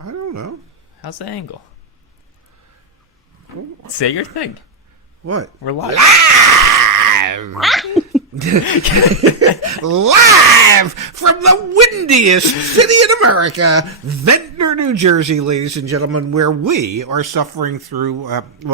I don't know. How's the angle? Say your thing. What? We're live. Live from the windiest city in America, Ventnor, New Jersey, ladies and gentlemen, where we are suffering through,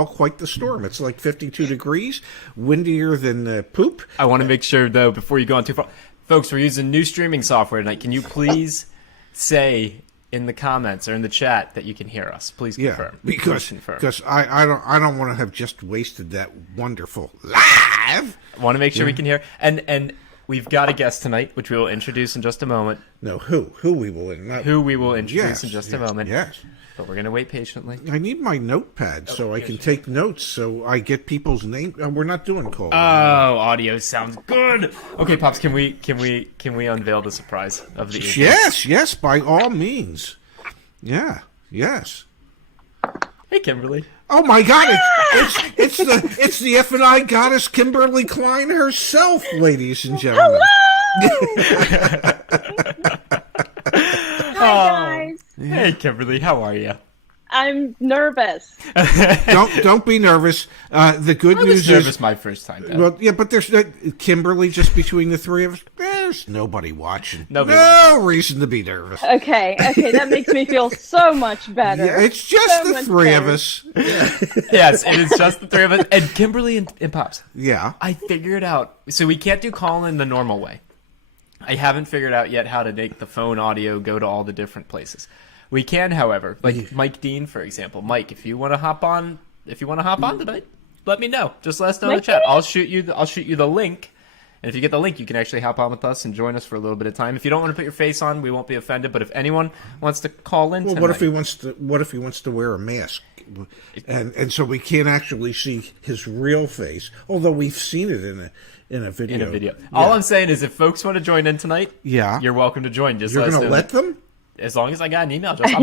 quite the storm. It's like 52 degrees, windier than poop. I want to make sure, though, before you go on too far, folks, we're using new streaming software tonight. Can you please say in the comments or in the chat that you can hear us? Please confirm. Yeah, because I don't want to have just wasted that wonderful live. I want to make sure we can hear. And we've got a guest tonight, which we will introduce in just a moment. No, who we will introduce in just a moment. Yes. But we're going to wait patiently. I need my notepad so I can take notes so I get people's names. We're not doing calls. Oh, audio sounds good. Okay, Pops, can we unveil the surprise of the evening? Yes, by all means. Yeah, yes. Hey, Kimberly. Oh my God! It's the F&I goddess Kimberly Klein herself, ladies and gentlemen. Hi guys. Hey, Kimberly, how are you? I'm nervous. Don't be nervous. The good news Nervous is, my first time. Dad. well, yeah, but there's Kimberly. Just between the three of us, there's nobody watching. Nobody no reason to be nervous. Okay, that makes me feel so much better. Yeah, it's just So the much three of better. us. Yes, it is just the three of us. And Kimberly and Pops. Yeah. I figured out. So we can't do call-in the normal way. I haven't figured out yet how to make the phone audio go to all the different places. We can, however, like Mike Dean, for example. Mike, if you want to hop on tonight, let me know. Just let us know in the chat. I'll shoot you the link. And if you get the link, you can actually hop on with us and join us for a little bit of time. If you don't want to put your face on, we won't be offended. But if anyone wants to call in, Well, what if he wants to wear a mask, and so we can't actually see his real face? Although we've seen it in a video. Yeah. All I'm saying is, if folks want to join in to Yeah. you're welcome to join. Just You're going to let them? As long as I got an email address. I'm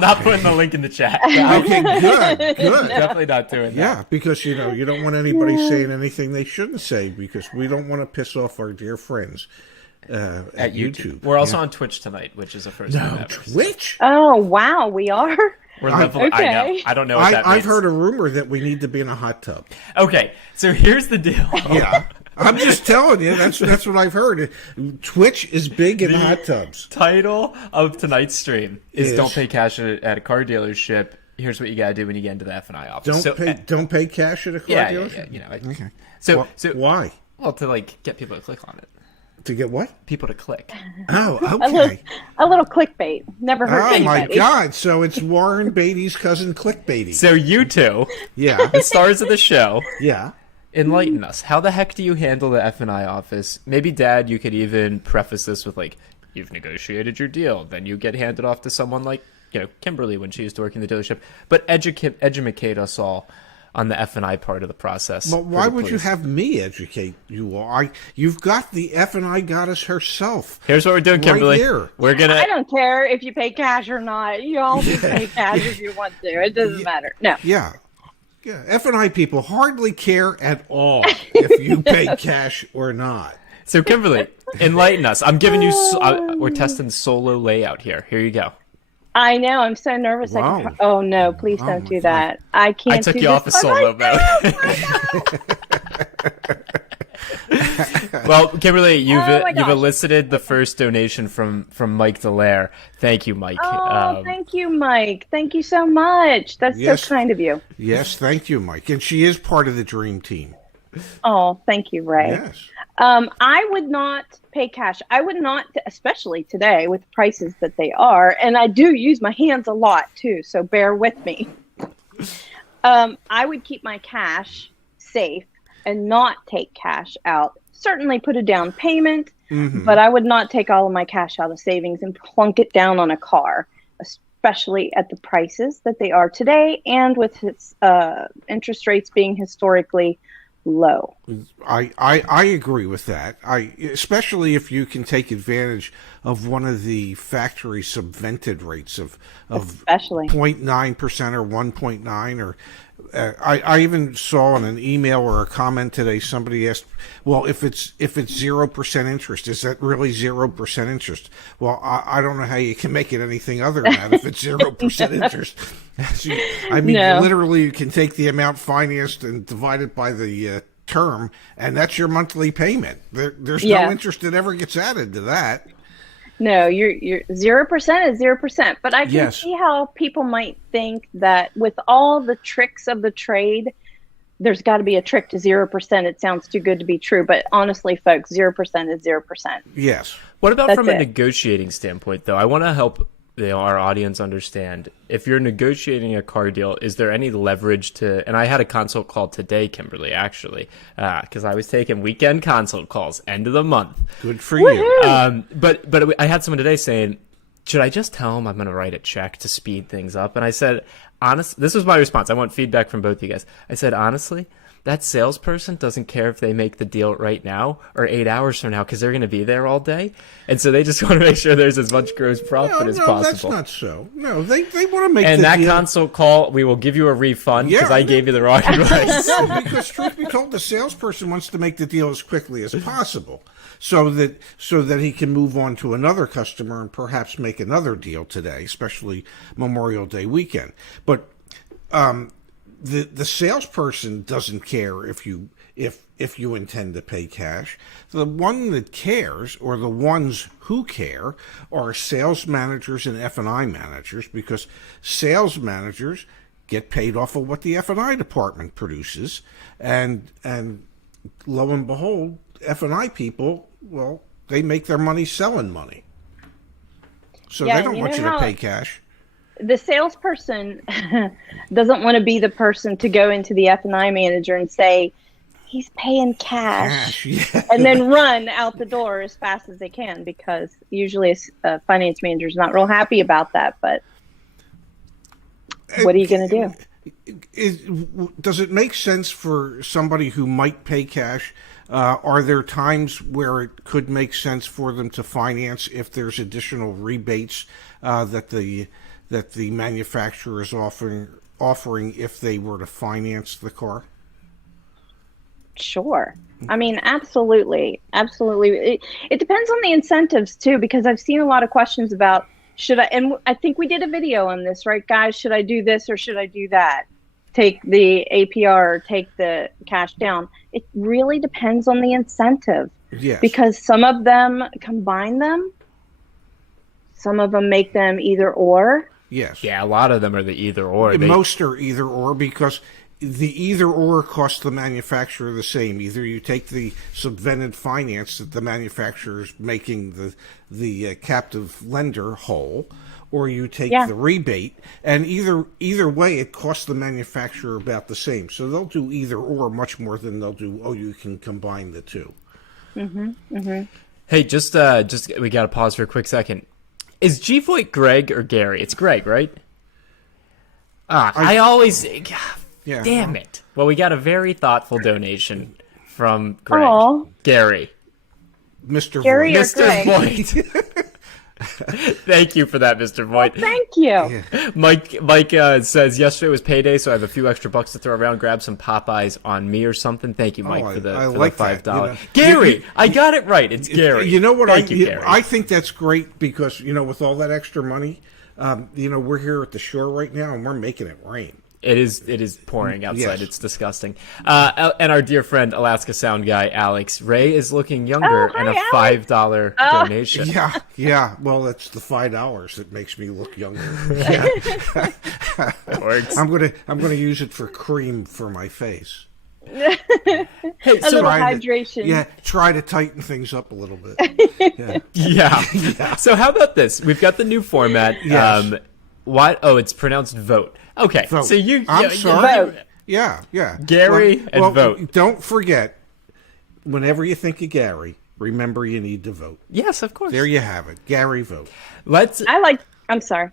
not putting the link in the chat. Okay, good. Definitely not doing that. Yeah, because you don't want anybody saying anything they shouldn't say, because we don't want to piss off our dear friends at YouTube. We're also on Twitch tonight, which is a first time ever. Twitch? Oh wow, we are. We're level. I know. Okay. I don't know what that means. I've heard a rumor that we need to be in a hot tub. Okay, so here's the deal. Yeah. I'm just telling you, that's what I've heard. Twitch is big in hot tubs. Title of tonight's stream is Yes. "Don't Pay Cash at a Car Dealership." Here's what you gotta do when you get into the F&I office. Don't pay cash at a car Yeah, dealership? you know. Okay. So Why? well, to like get people to click on it. To get what? People to click. Oh, okay. A little clickbait. Never hurt Oh anybody. my God! So it's Warren Beatty's cousin, Clickbaity. So you two, Yeah, the stars of the show, yeah. enlighten us. How the heck do you handle the F&I office? Maybe, Dad, you could even preface this with, like, you've negotiated your deal. Then you get handed off to someone like, Kimberly when she used to work in the dealership. But educate us all on the F&I part of the process. Well, why would you have me educate you all? You've got the F&I goddess herself. Here's what we're doing, Kimberly. Right here. We're going I to... don't care if you pay cash or not. You all just pay cash if you want to. It doesn't matter. No. Yeah. Yeah, F&I people hardly care at all if you pay cash or not. So, Kimberly, enlighten us. I'm giving you... we're testing solo layout here. Here you go. I know. I'm so nervous. Wow. Oh no! Please don't my do God. that. I can't. I took do you this off of by solo myself. mode. Well, Kimberly, you've Oh my gosh. elicited the first donation from Mike Dallaire. Thank you, Mike. Oh, thank you, Mike. Thank you so much. That's Yes. so kind of you. Yes, thank you, Mike. And she is part of the dream team. Oh, thank you, Ray. Yes. I would not pay cash. I would not, especially today with the prices that they are. And I do use my hands a lot too, so bear with me. I would keep my cash safe and not take cash out. Certainly put a down payment, but I would not take all of my cash out of savings and plunk it down on a car, especially at the prices that they are today and with its interest rates being historically low. I agree with that. Especially if you can take advantage of one of the factory subvented rates of Especially 0.9% or 1.9, or I even saw in an email or a comment today, somebody asked, well, if it's 0% interest, is that really 0% interest? Well, I don't know how you can make it anything other than that if it's 0% interest. I mean, No. literally, you can take the amount financed and divide it by the term, and that's your monthly payment. There's no Yeah. interest that ever gets added to that. No, you're 0% is 0%. But I can Yes. see how people might think that with all the tricks of the trade, there's got to be a trick to 0%. It sounds too good to be true. But honestly, folks, 0% is 0%. Yes. What about That's from a it. negotiating standpoint, though? I want to help our audience understand. If you're negotiating a car deal, is there any leverage to? And I had a consult call today, Kimberly, actually, because I was taking weekend consult calls, end of the month. Good for you. But I had someone today saying, should I just tell him I'm going to write a check to speed things up? And I said, honest, this was my response. I want feedback from both of you guys. I said, honestly, that salesperson doesn't care if they make the deal right now or 8 hours from now because they're going to be there all day. And so they just want to make sure there's as much gross profit as possible. That's not so. No, they want to make And the that deal. consult call, we will give you a refund because I gave you the wrong advice. No, because truth be told, the salesperson wants to make the deal as quickly as possible, so that he can move on to another customer and perhaps make another deal today, especially Memorial Day weekend. But the salesperson doesn't care if you intend to pay cash. The one that cares, or the ones who care, are sales managers and F&I managers, because sales managers get paid off of what the F&I department produces, and lo and behold, F&I people, well, they make their money selling money, so Yeah, they don't want you to pay cash. The salesperson doesn't want to be the person to go into the F&I manager and say, he's paying cash, Yeah. and then run out the door as fast as they can, because usually a finance manager is not real happy about that. But what are you going to do? Does it make sense for somebody who might pay cash? Are there times where it could make sense for them to finance if there's additional rebates that the manufacturer is offering if they were to finance the car? Sure. I mean, absolutely. Absolutely. It depends on the incentives too, because I've seen a lot of questions about should I, and I think we did a video on this, right, guys? Should I do this or should I do that? Take the APR or take the cash down. It really depends on the incentive. Yes. Because some of them combine them. Some of them make them either or. Yes. Yeah, a lot of them are the either or. Most are either or, because the either or costs the manufacturer the same. Either you take the subvented finance that the manufacturer is making the captive lender whole, or you take the rebate, and either way it costs the manufacturer about the same. So they'll do either or much more than they'll do, oh, you can combine the two. Mm-hmm. Mm-hmm. Hey, just we got to pause for a quick second. Is G Voigt Greg or Gary? It's Greg, right? I always... Yeah. Damn it. Well, we got a very thoughtful donation from Greg. Aww. Gary. Mr. Gary Voigt. or Greg? Mr. Voigt. Thank you for that, Mr. Voigt. Thank you. Yeah. Mike says, yesterday was payday, so I have a few extra bucks to throw around. Grab some Popeyes on me or something. Thank you, Mike, for the $5. That, you know. Gary, I got it right. It's Gary. You know what? Thank you, Gary. I think that's great because, with all that extra money, we're here at the shore right now and we're making it rain. It is pouring outside. Yes. It's disgusting. And our dear friend, Alaska Sound guy, Alex Ray, is looking younger and a $5 donation. Yeah. Well, that's the $5 that makes me look younger. Yeah. Works. I'm gonna use it for cream for my face. Hey, A little hydration. Try to tighten things up a little bit. Yeah. So how about this? We've got the new format. Yes. It's pronounced vote. Okay. Vote. So I'm sorry. Vote. Yeah. Gary and vote. Don't forget, whenever you think of Gary, remember you need to vote. Yes, of course. There you have it. Gary, vote. I'm sorry.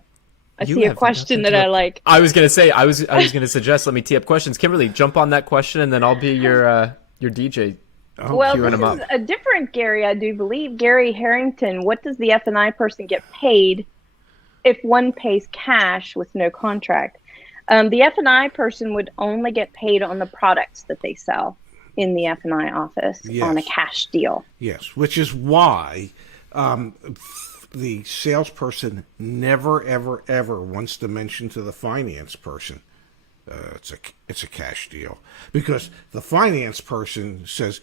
I see a question that I like. I was gonna say. I was gonna suggest. Let me tee up questions. Kimberly, jump on that question, and then I'll be your DJ. Well, this is a different Gary, I do believe. Gary Harrington. What does the F&I person get paid if one pays cash with no contract? The F&I person would only get paid on the products that they sell in the F&I office on a cash deal. Yes, which is why the salesperson never, ever, ever wants to mention to the finance person it's a cash deal, because the finance person says,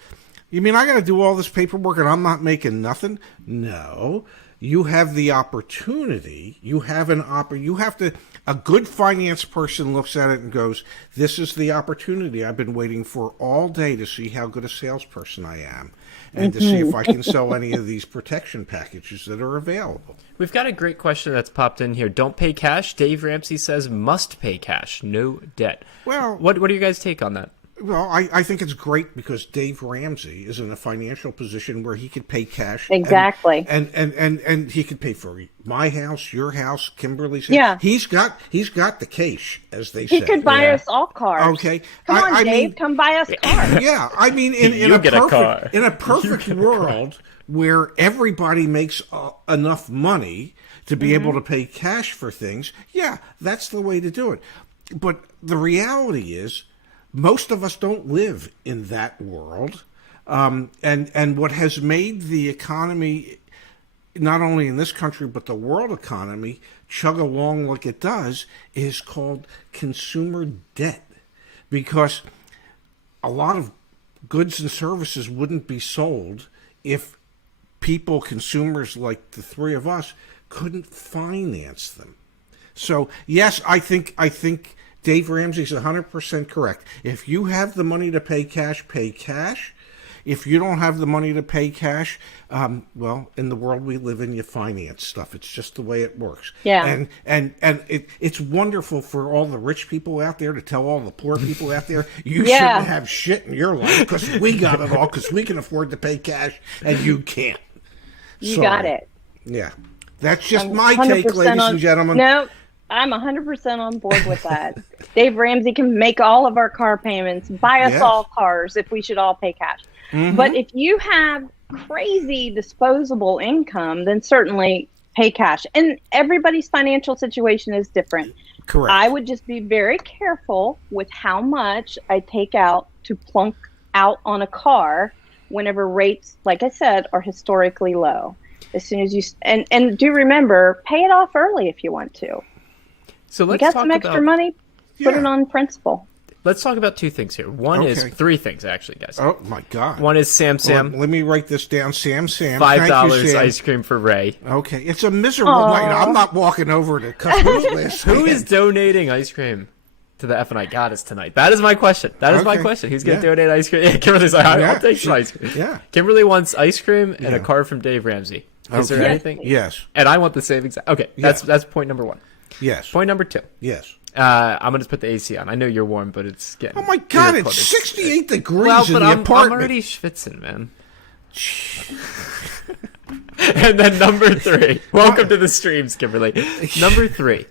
"You mean I got to do all this paperwork and I'm not making nothing?" No, you have the opportunity. You have a good finance person looks at it and goes, "This is the opportunity I've been waiting for all day to see how good a salesperson I am, and to see if I can sell any of these protection packages that are available." We've got a great question that's popped in here. Don't pay cash. Dave Ramsey says must pay cash, no debt. Well, what do you guys take on that? Well, I think it's great because Dave Ramsey is in a financial position where he could pay cash. Exactly. And he could pay for my house, your house, Kimberly's house. Yeah. He's got the cash, as they say. He could buy us all cars. Okay. Come on, Dave, come buy us cars. Yeah. I mean, in a perfect world where everybody makes enough money to be able to pay cash for things, yeah, that's the way to do it. But the reality is, most of us don't live in that world. And what has made the economy, not only in this country, but the world economy, chug along like it does, is called consumer debt. Because a lot of goods and services wouldn't be sold if people, consumers like the three of us, couldn't finance them. So, yes, I think Dave Ramsey's 100% correct. If you have the money to pay cash, pay cash. If you don't have the money to pay cash, well, in the world we live in, you finance stuff. It's just the way it works. Yeah. And it's wonderful for all the rich people out there to tell all the poor people out there, you shouldn't have shit in your life because we got it all, because we can afford to pay cash and you can't. You got it. Yeah. That's just my take, ladies and gentlemen. No, I'm 100% on board with that. Dave Ramsey can make all of our car payments, buy us all cars if we should all pay cash. But if you have crazy disposable income, then certainly pay cash. And everybody's financial situation is different. Correct. I would just be very careful with how much I take out to plunk out on a car whenever rates, like I said, are historically low. As soon as you and do remember, pay it off early if you want to. So let's you got talk some extra money, put it on principal. Let's talk about two things here. One is three things, actually, guys. Oh, my God. One is Sam. Let me write this down. Sam. $5 ice cream for Ray. Okay. It's a miserable night. I'm not walking over to customer's list. Who is donating ice cream to the F&I Goddess tonight? That is my question. My question. Who's going to donate ice cream? Yeah, Kimberly's like, I'll take some ice cream. Yeah. Kimberly wants ice cream and a card from Dave Ramsey. Is there anything? Yes. And I want the same exact. Okay, that's point number one. Yes. Point number two. Yes. I'm gonna put the AC on. I know you're warm, but it's getting. Oh my God! It's 68 degrees in the apartment. I'm already schwitzing, man. And then number three. Welcome to the streams, Kimberly. Number three.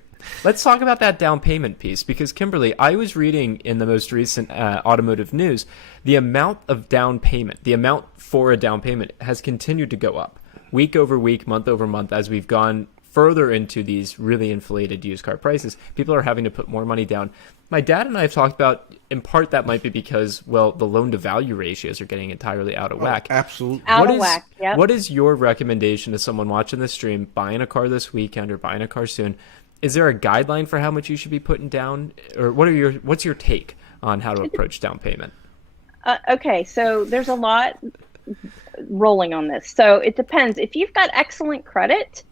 Let's talk about that down payment piece, because Kimberly, I was reading in the most recent automotive news, the amount of down payment, the amount for a down payment has continued to go up week over week, month over month, as we've gone further into these really inflated used car prices. People are having to put more money down. My dad and I have talked about, in part, that might be because, well, the loan to value ratios are getting entirely out of whack. Absolutely. Out of whack, yep. What is your recommendation to someone watching this stream, buying a car this weekend or buying a car soon? Is there a guideline for how much you should be putting down? Or what's your take on how to approach down payment? Okay, so there's a lot rolling on this. So it depends. If you've got excellent credit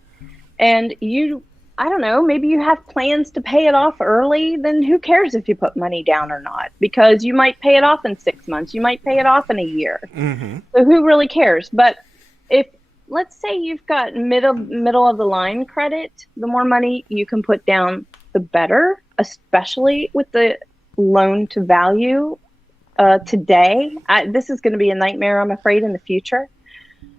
and I don't know, maybe you have plans to pay it off early, then who cares if you put money down or not? Because you might pay it off in 6 months. You might pay it off in a year. Mm-hmm. So who really cares? But if, let's say you've got middle of the line credit, the more money you can put down, the better, especially with the loan to value today. This is going to be a nightmare, I'm afraid, in the future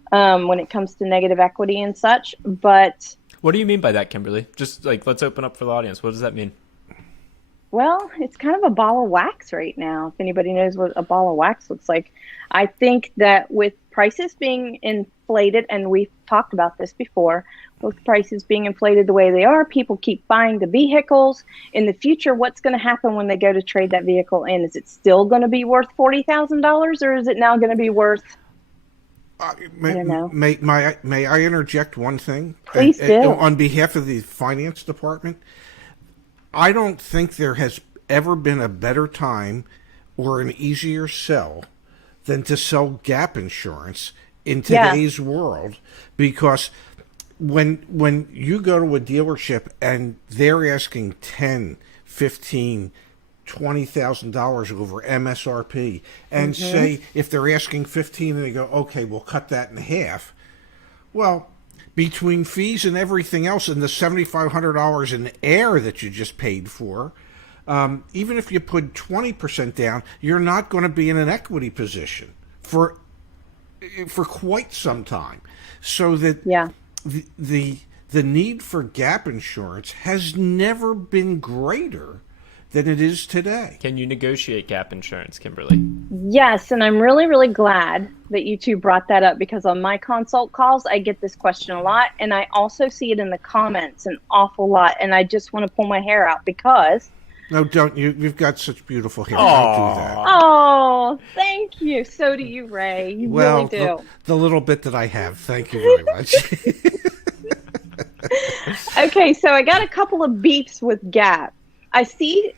when it comes to negative equity and such. But what do you mean by that, Kimberly? Just like, let's open up for the audience. What does that mean? Well, it's kind of a ball of wax right now. If anybody knows what a ball of wax looks like, I think that with prices being inflated, and we've talked about this before, with prices being inflated the way they are, people keep buying the vehicles. In the future, what's going to happen when they go to trade that vehicle in? Is it still going to be worth $40,000, or is it now going to be worth, I don't know. May I interject one thing? Please do. On behalf of the finance department, I don't think there has ever been a better time or an easier sell than to sell gap insurance in today's world, because when you go to a dealership and they're asking $10,000, $15,000, $20,000 over MSRP, and say if they're asking 15 and they go, okay, we'll cut that in half. Well, between fees and everything else and the $7,500 in air that you just paid for, even if you put 20% down, you're not going to be in an equity position for quite some time. So that the need for gap insurance has never been greater than it is today. Can you negotiate gap insurance, Kimberly? Yes, and I'm really, really glad that you two brought that up, because on my consult calls, I get this question a lot, and I also see it in the comments an awful lot, and I just want to pull my hair out because... No, don't. You've got such beautiful hair. Don't do that. Oh, thank you. So do you, Ray. You really do. The little bit that I have. Thank you very much. Okay, so I got a couple of beeps with Gap.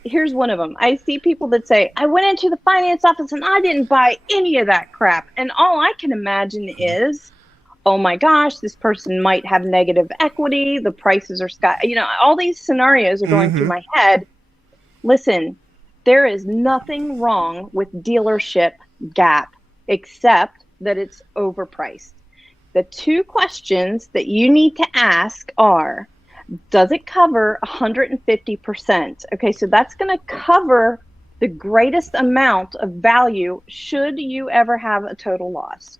Here's one of them. I see people that say, I went into the finance office and I didn't buy any of that crap. And all I can imagine is, oh my gosh, this person might have negative equity. The prices are sky. All these scenarios are going through my head. Listen, there is nothing wrong with dealership Gap except that it's overpriced. The two questions that you need to ask are, does it cover 150%? Okay, so that's going to cover the greatest amount of value should you ever have a total loss.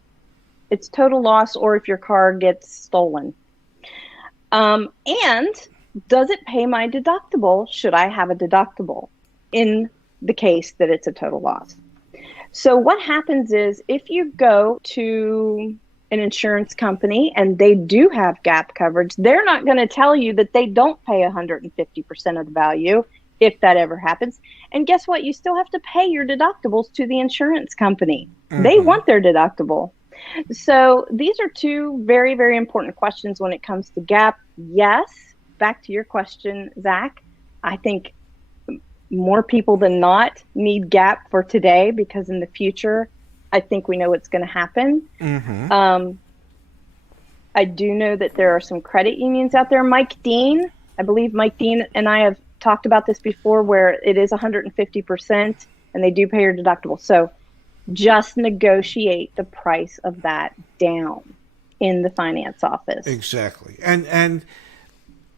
It's total loss, or if your car gets stolen. And does it pay my deductible should I have a deductible in the case that it's a total loss? So what happens is, if you go to an insurance company and they do have gap coverage, they're not going to tell you that they don't pay 150% of the value if that ever happens. And guess what? You still have to pay your deductibles to the insurance company. They want their deductible. So these are two very, very important questions when it comes to gap. Yes, back to your question, Zach, I think more people than not need gap for today, because in the future, I think we know what's going to happen. I do know that there are some credit unions out there. I believe Mike Dean and I have talked about this before, where it is 150% and they do pay your deductible. So just negotiate the price of that down in the finance office. Exactly. And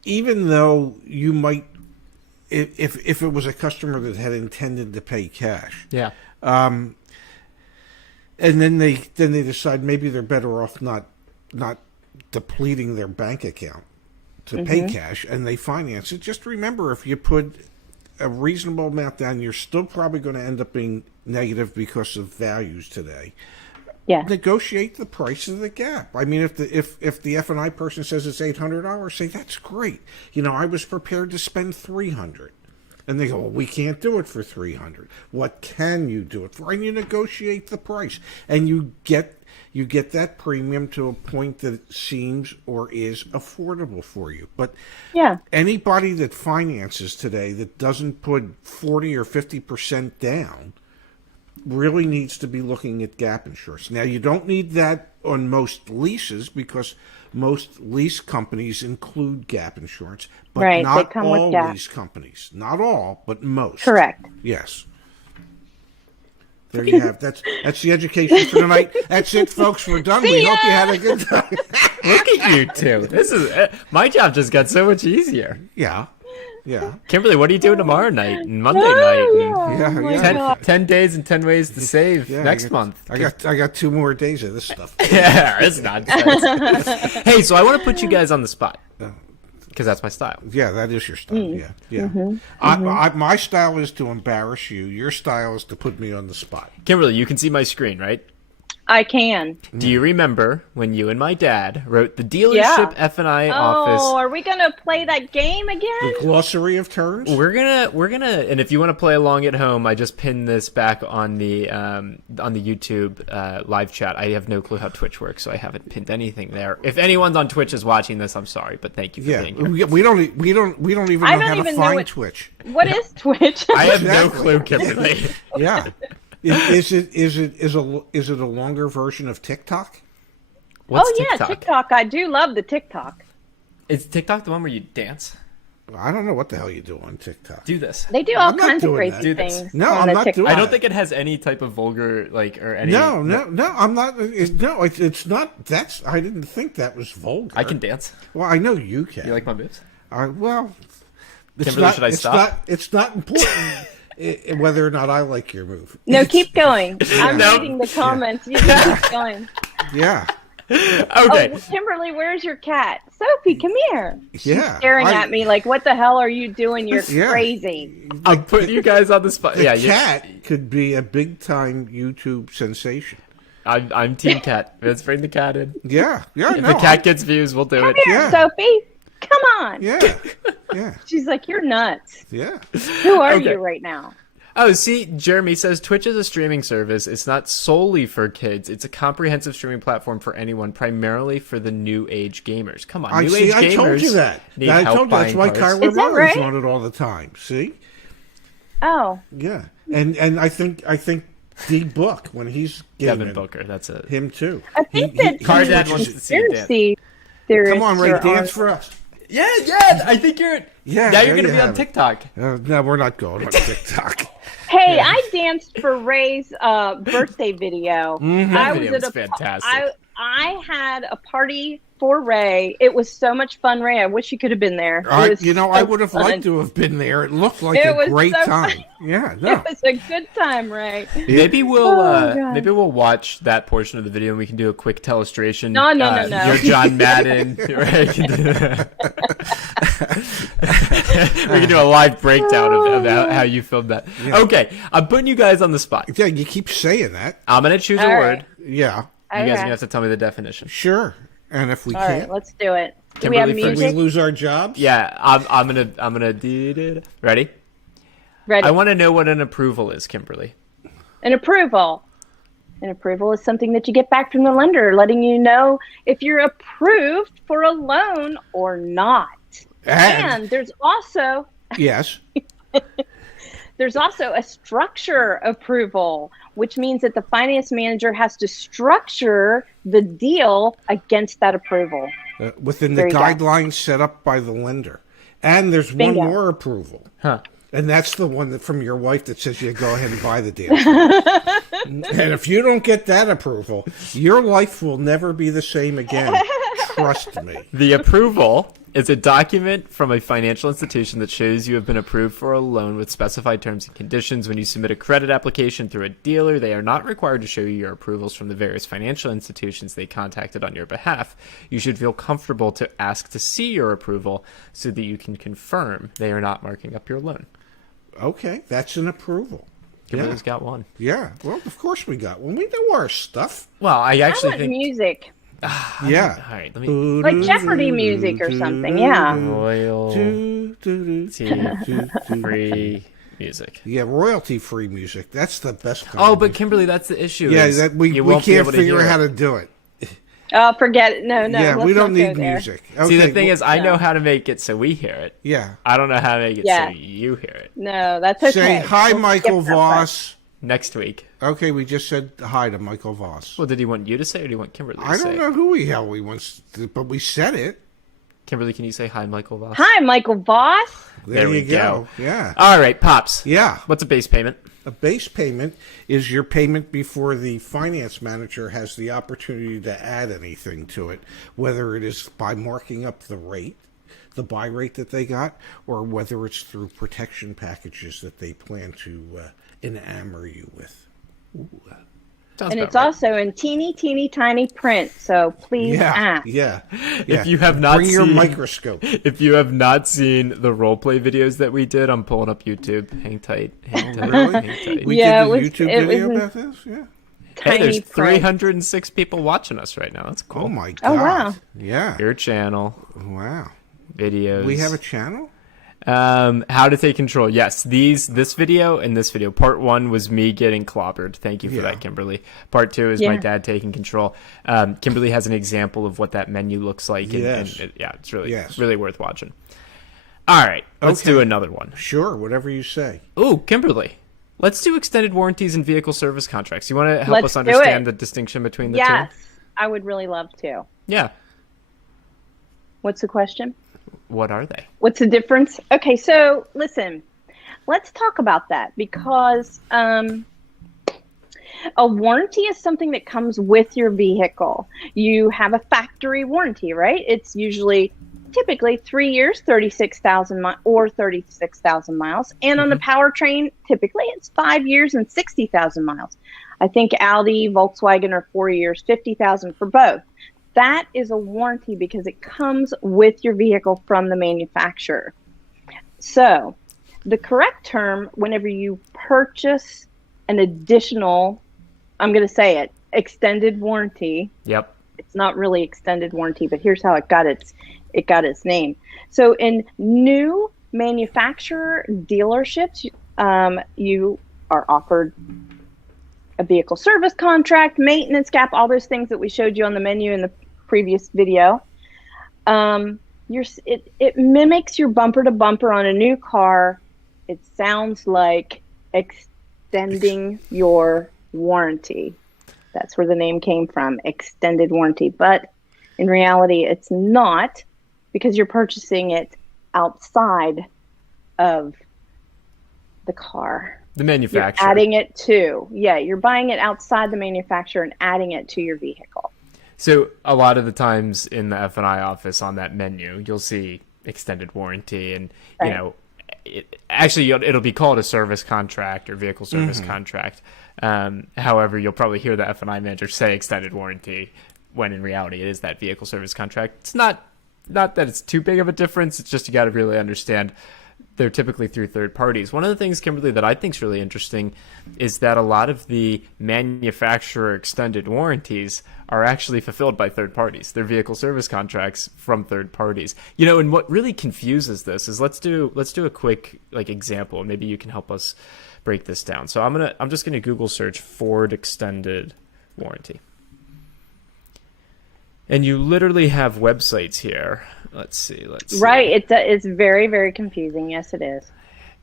even though you might, if it was a customer that had intended to pay cash. Yeah. And then they decide maybe they're better off not depleting their bank account to pay cash, and they finance it. Just remember, if you put a reasonable amount down, you're still probably going to end up being negative because of values today. Yeah. Negotiate the price of the gap. I mean, if the F&I person says it's $800, say that's great. I was prepared to spend $300. And they go, well, we can't do it for $300. What can you do it for? And you negotiate the price, and you get that premium to a point that seems or is affordable for you. But anybody that finances today that doesn't put 40 or 50% down really needs to be looking at gap insurance. Now, you don't need that on most leases, because most lease companies include gap insurance, but not all lease companies. Not all, but most. Correct. Yes. There you have. That's the education for tonight. That's it, folks. We're done. We hope you had a good time. Look at you two. This is my job just got so much easier. Yeah. Kimberly, what are you doing tomorrow night and Monday night? 10 days and 10 ways to save next month. I got 2 more days of this stuff. Yeah, it's nonsense. Hey, so I want to put you guys on the spot, because that's my style. Yeah, that is your style. Yeah. My style is to embarrass you. Your style is to put me on the spot. Kimberly, you can see my screen, right? I can. Do you remember when you and my dad wrote the dealership F&I office? Oh, are we gonna play that game again? The glossary of terms. We're gonna, and if you want to play along at home, I just pinned this back on the YouTube live chat. I have no clue how Twitch works, so I haven't pinned anything there. If anyone's on Twitch is watching this, I'm sorry, but thank you for being here. We don't even know how to find Twitch. What is Twitch? I have no clue, Kimberly. Yeah. Is it a longer version of TikTok? What's TikTok? Yeah, TikTok. I do love the TikTok. Is TikTok the one where you dance? I don't know what the hell you do on TikTok. Do this. They do all kinds of crazy things. No, I'm not doing I don't think it has any type of vulgar or any. No, I'm not. It's not. I didn't think that was vulgar. I can dance. Well, I know you can. You like my moves? Well, Kimberly, should I stop? It's not important. Whether or not I like your move. No, keep going. I'm reading the comments. You can keep going. Yeah. Okay. Oh, Kimberly, where's your cat? Sophie, come here. Yeah. She's staring at me like, what the hell are you doing? You're crazy. I'm putting you guys on the spot. The cat could be a big-time YouTube sensation. I'm Team Cat. Let's bring the cat in. Yeah. If the cat gets views, we'll do it. Come here, Sophie. Come on. Yeah. She's like, you're nuts. Yeah. Who are you right now? Oh, see, Jeremy says Twitch is a streaming service. It's not solely for kids. It's a comprehensive streaming platform for anyone, primarily for the new age gamers. Come on, new age gamers. I told you that. I told you that's why Kyler Murray's on it all the time. See? Oh. Yeah, and I think D Book when he's Devin Booker. That's it. Him too. I think that Cardad wants to see you dance. Come on, Ray, dance for us. Yeah. I think you're. Yeah. Now you're going to be on TikTok. No, we're not going on TikTok. Hey, I danced for Ray's birthday video. That video was fantastic. I had a party for Ray. It was so much fun, Ray. I wish you could have been there. I would have liked to have been there. It looked like a great time. Yeah, no. It was a good time, Ray. Maybe we'll watch that portion of the video and we can do a quick telestration. No. You're John Madden. Right? We can do a live breakdown of how you filmed that. Yeah. Okay, I'm putting you guys on the spot. Yeah, you keep saying that. I'm gonna choose a word. Yeah. You guys are gonna have to tell me the definition. Sure. And if we can't, all right, let's do it. Do we have music? We lose our jobs? Yeah, I'm gonna do. Ready? Ready. I want to know what an approval is, Kimberly. An approval. An approval is something that you get back from the lender, letting you know if you're approved for a loan or not. And there's also yes. There's also a structure approval, which means that the finance manager has to structure the deal against that approval. Within the guidelines set up by the lender. And there's one more approval. Huh. And that's the one from your wife that says you go ahead and buy the deal. And if you don't get that approval, your life will never be the same again. Trust me. The approval is a document from a financial institution that shows you have been approved for a loan with specified terms and conditions. When you submit a credit application through a dealer, they are not required to show you your approvals from the various financial institutions they contacted on your behalf. You should feel comfortable to ask to see your approval so that you can confirm they are not marking up your loan. Okay, that's an approval. Kimberly's got one. Yeah, well, of course we got one. We know our stuff. Well, I actually think music. Yeah. All right, let me... Like Jeopardy music or something, yeah. Royalty-free music. Yeah, royalty-free music. That's the best kind. Oh, but Kimberly, that's the issue. Yeah, we can't figure out how to do it. Oh, forget it. No. Yeah, we don't need music. Okay, see, the thing is, I know how to make it so we hear it. Yeah. I don't know how to make it so you hear it. No, that's okay. Say, hi, Michael Voss. Next week. Okay, we just said hi to Michael Voss. Well, did he want you to say it or did he want Kimberly to say it? I don't know who the hell he wants to, but we said it. Kimberly, can you say hi, Michael Voss? Hi, Michael Voss. There you go. Yeah. All right, Pops. Yeah. What's a base payment? A base payment is your payment before the finance manager has the opportunity to add anything to it, whether it is by marking up the rate, the buy rate that they got, or whether it's through protection packages that they plan to enamor you with. Ooh. And it's also in teeny tiny print, so please ask. Yeah. If you have not bring your microscope. If you have not seen the roleplay videos that we did, I'm pulling up YouTube. Hang tight. Really? Hang tight. We did a YouTube video about this? Yeah. Hey, there's print. 306 people watching us right now. That's cool. Oh my God. Oh, wow. Yeah. Your channel, Wow. videos. We have a channel? How to take control. Yes, this video and this video. Part 1 was me getting clobbered. Thank you for that, Kimberly. Part 2 is my dad taking control. Kimberly has an example of what that menu looks like. And it's really worth watching. All right, let's do another one. Sure, whatever you say. Ooh, Kimberly. Let's do extended warranties and vehicle service contracts. You want to help us understand the distinction between the two? Yes, I would really love to. Yeah. What's the question? What are they? What's the difference? Okay, so listen, let's talk about that because a warranty is something that comes with your vehicle. You have a factory warranty, right? It's typically 3 years, 36,000 or 36,000 miles. And on the powertrain, typically it's 5 years and 60,000 miles. I think Audi, Volkswagen are 4 years, 50,000 for both. That is a warranty because it comes with your vehicle from the manufacturer. So the correct term, whenever you purchase an additional, I'm going to say it, extended warranty. Yep. It's not really extended warranty, but here's how it got its name. So in new manufacturer dealerships, you are offered a vehicle service contract, maintenance gap, all those things that we showed you on the menu in the previous video. It mimics your bumper to bumper on a new car. It sounds like extending your warranty. That's where the name came from, extended warranty. But in reality, it's not, because you're purchasing it outside of the car. The manufacturer. You're adding it to, you're buying it outside the manufacturer and adding it to your vehicle. So a lot of the times in the F&I office on that menu, you'll see extended warranty, and it'll be called a service contract or vehicle service contract. However, you'll probably hear the F&I manager say extended warranty when in reality it is that vehicle service contract. It's not that it's too big of a difference. It's just you got to really understand they're typically through third parties. One of the things, Kimberly, that I think is really interesting is that a lot of the manufacturer extended warranties are actually fulfilled by third parties. They're vehicle service contracts from third parties. And what really confuses this is let's do a quick example. Maybe you can help us break this down. So I'm just gonna Google search Ford extended warranty. And you literally have websites here. Let's see. Right. It's very, very confusing. Yes, it is.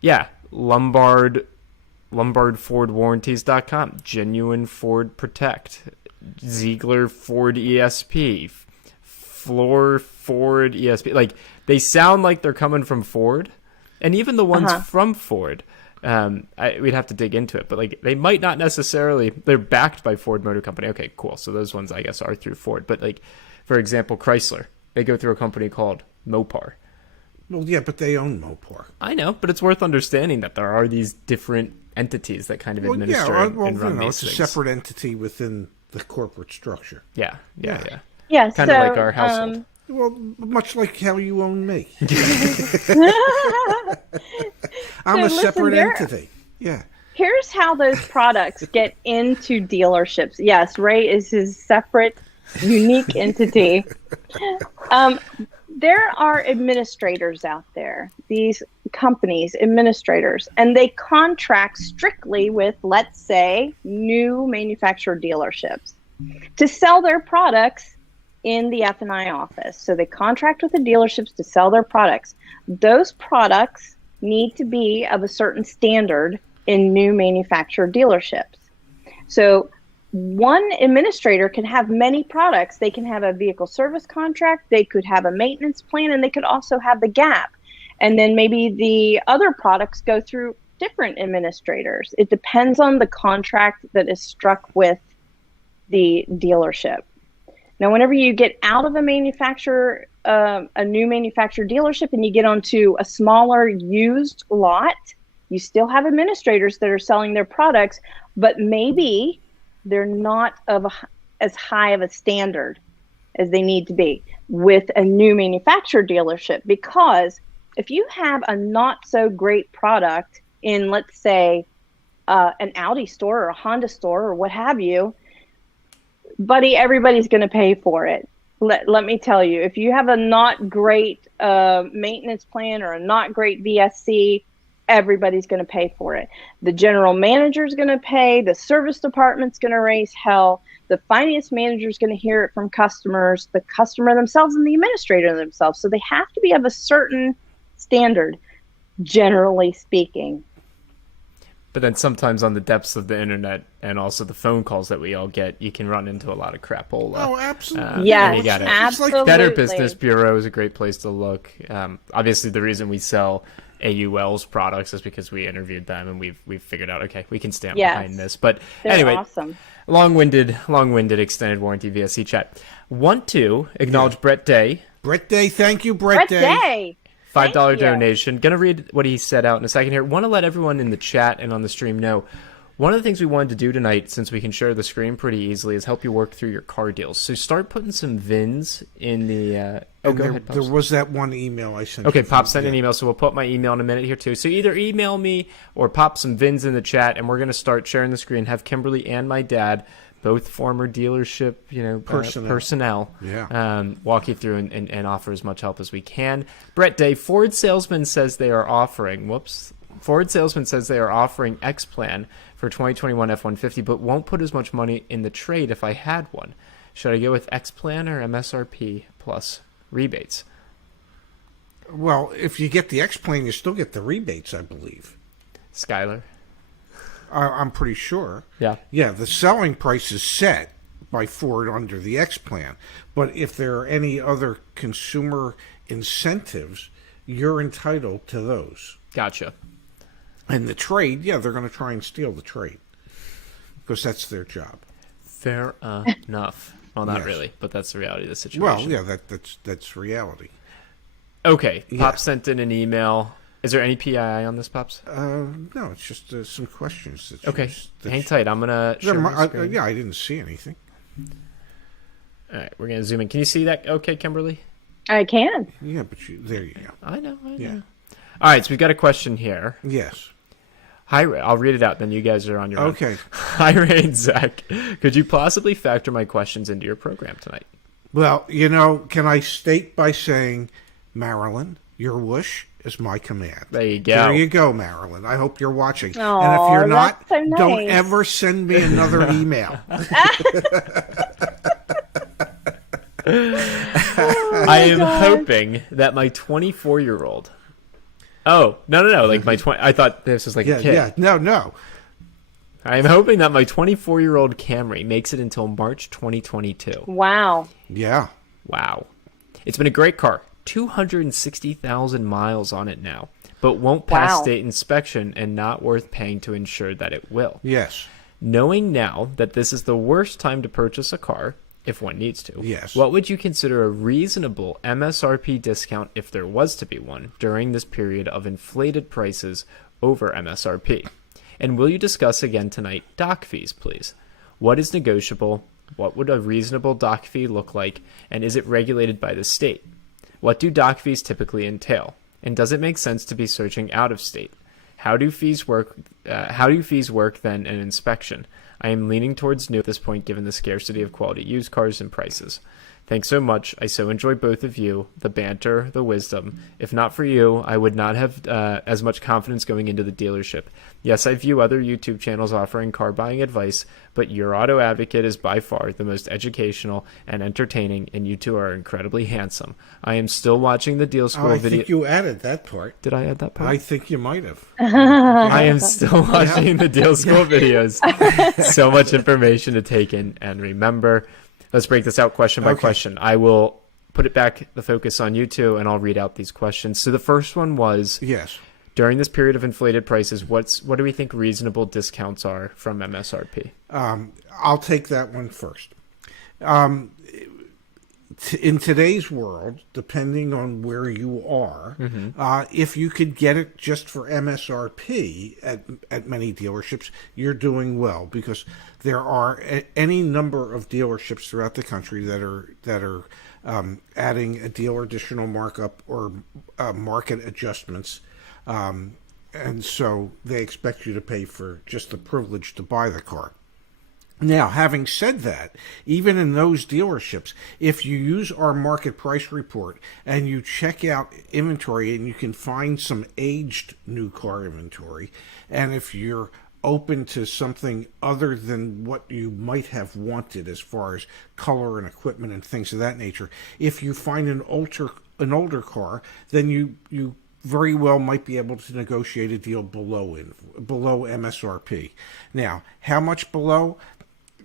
Yeah. LombardFordWarranties.com. Genuine Ford Protect. Ziegler Ford ESP. Floor Ford ESP. They sound like they're coming from Ford. And even the ones from Ford, we'd have to dig into it. But they might not necessarily. They're backed by Ford Motor Company. Okay, cool. So those ones, I guess, are through Ford. But for example, Chrysler. They go through a company called Mopar. Well, yeah, but they own Mopar. I know, but it's worth understanding that there are these different entities that kind of administer and run these things. It's a separate entity within the corporate structure. Yeah. Yeah, kind of like our household. Well, much like how you own me. I'm a separate entity. Yeah. Here's how those products get into dealerships. Yes, Ray is his separate, unique entity. There are administrators out there, these companies, administrators, and they contract strictly with, let's say, new manufacturer dealerships to sell their products in the F&I office. So they contract with the dealerships to sell their products. Those products need to be of a certain standard in new manufacturer dealerships. So one administrator can have many products. They can have a vehicle service contract, they could have a maintenance plan, and they could also have the gap. And then maybe the other products go through different administrators. It depends on the contract that is struck with the dealership. Now, whenever you get out of a manufacturer, a new manufacturer dealership, and you get onto a smaller used lot, you still have administrators that are selling their products, but maybe they're not as high of a standard as they need to be with a new manufacturer dealership. Because if you have a not so great product in, let's say, an Audi store or a Honda store or what have you, buddy, everybody's going to pay for it. Let me tell you, if you have a not great maintenance plan or a not great VSC, everybody's going to pay for it. The general manager's going to pay. The service department's going to raise hell. The finance manager's going to hear it from customers, the customer themselves, and the administrator themselves. So they have to be of a certain standard, generally speaking. But then sometimes on the depths of the internet and also the phone calls that we all get, you can run into a lot of crapola. Oh, absolutely. Yes, gotta, absolutely. Better Business Bureau is a great place to look. Obviously, the reason we sell AUL's products is because we interviewed them and we've figured out, okay, we can stand behind this. But They're anyway, awesome. long-winded extended warranty VSC chat. Want to acknowledge Brett Day. Brett Day, thank you, Brett Day. $5 Thank you. donation. Gonna read what he said out in a second here. Want to let everyone in the chat and on the stream know, one of the things we wanted to do tonight, since we can share the screen pretty easily, is help you work through your car deals. So start putting some VINs in the... go ahead, Pops. There was that one email I sent. Okay, Pop sent an email, so we'll put my email in a minute here too. So either email me or pop some VINs in the chat, and we're going to start sharing the screen. Have Kimberly and my dad, both former dealership, personnel, walk you through and offer as much help as we can. Brett Day, Ford salesman says they are offering. Ford salesman says they are offering X Plan for 2021 F-150, but won't put as much money in the trade if I had one. Should I go with X Plan or MSRP plus rebates? Well, if you get the X-Plane, you still get the rebates, I believe. Skylar? I'm pretty sure. Yeah. Yeah, the selling price is set by Ford under the X-Plan. But if there are any other consumer incentives, you're entitled to those. Gotcha. And the trade, they're going to try and steal the trade. Because that's their job. Fair enough. Well, not really, but that's the reality of the situation. Well, yeah, that's reality. Okay, Pop sent in an email. Is there any PII on this, Pops? No, it's just some questions. Hang tight. I'm going to share my screen. I didn't see anything. All right, we're going to zoom in. Can you see that okay, Kimberly? I can. Yeah, but there you go. I know. Yeah. All right, so we've got a question here. Yes. Hi, I'll read it out, then you guys are on your own. Okay. Hi, Ray and Zach. Could you possibly factor my questions into your program tonight? Well, can I state by saying, Marilyn, your wish is my command. There you go. There you go, Marilyn. I hope you're watching. Aww, and if you're not, so nice. Don't ever send me another email. I am hoping that my 24-year-old... Oh, no. Like my 20... I thought this was like a kid. Yeah, no. I am hoping that my 24-year-old Camry makes it until March 2022. Wow. Yeah. Wow. It's been a great car. 260,000 miles on it now, but won't pass state inspection and not worth paying to ensure that it will. Yes. Knowing now that this is the worst time to purchase a car, if one needs to, yes, what would you consider a reasonable MSRP discount, if there was to be one, during this period of inflated prices over MSRP? And will you discuss again tonight doc fees, please? What is negotiable? What would a reasonable doc fee look like? And is it regulated by the state? What do doc fees typically entail? And does it make sense to be searching out of state? How do fees work? Then an inspection? I am leaning towards new at this point, given the scarcity of quality used cars and prices. Thanks so much. I so enjoy both of you, the banter, the wisdom. If not for you, I would not have as much confidence going into the dealership. Yes, I view other YouTube channels offering car buying advice, but your Auto Advocate is by far the most educational and entertaining, and you two are incredibly handsome. I am still watching the Deal School video. I think you added that part. Did I add that part? I think you might have. I am still watching the Deal School videos. So much information to take in and remember. Let's break this out question by question. I will put it back, the focus on you two, and I'll read out these questions. So the first one was, yes, during this period of inflated prices, what do we think reasonable discounts are from MSRP? I'll take that one first. In today's world, depending on where you are, if you could get it just for MSRP at many dealerships, you're doing well, because there are any number of dealerships throughout the country that are adding a dealer additional markup or market adjustments, and so they expect you to pay for just the privilege to buy the car. Now, having said that, even in those dealerships, if you use our market price report and you check out inventory and you can find some aged new car inventory, and if you're open to something other than what you might have wanted as far as color and equipment and things of that nature, if you find an older car, then you very well might be able to negotiate a deal below MSRP. Now, how much below?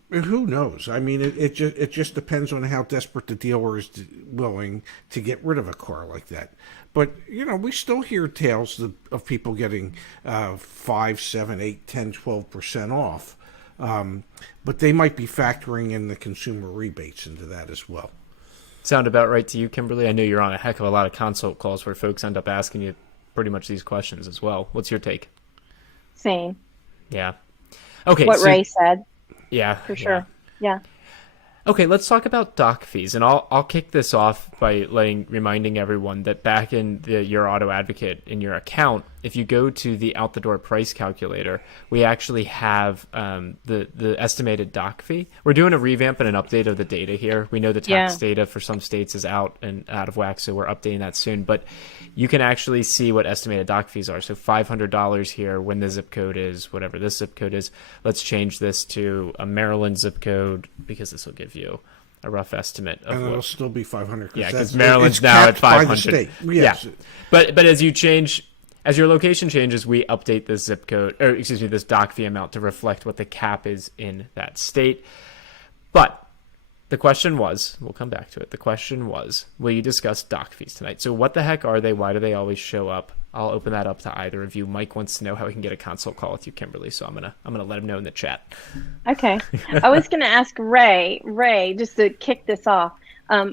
Who knows? I mean, it just depends on how desperate the dealer is willing to get rid of a car like that. But, we still hear tales of people getting 5, 7, 8, 10, 12% off. But they might be factoring in the consumer rebates into that as well. Sound about right to you, Kimberly? I know you're on a heck of a lot of consult calls where folks end up asking you pretty much these questions as well. What's your take? Same. Yeah. Okay. What Ray said. Yeah. For sure. Yeah. Okay, let's talk about doc fees, and I'll kick this off by reminding everyone that back in your Auto Advocate in your account, if you go to the out the door price calculator, we actually have the estimated doc fee. We're doing a revamp and an update of the data here. We know the tax data for some states is out of whack, so we're updating that soon. But you can actually see what estimated doc fees are. So $500 here when the zip code is whatever this zip code is. Let's change this to a Maryland zip code because this will give you a rough estimate of and it'll still be 500. Yeah, because Maryland's now at 500. Yes. Yeah, but as you change, as your location changes, we update this zip code, or excuse me, this doc fee amount to reflect what the cap is in that state. But the question was, we'll come back to it. The question was, will you discuss doc fees tonight? So what the heck are they? Why do they always show up? I'll open that up to either of you. Mike wants to know how he can get a consult call with you, Kimberly. So I'm gonna let him know in the chat. Okay. I was gonna ask Ray, just to kick this off.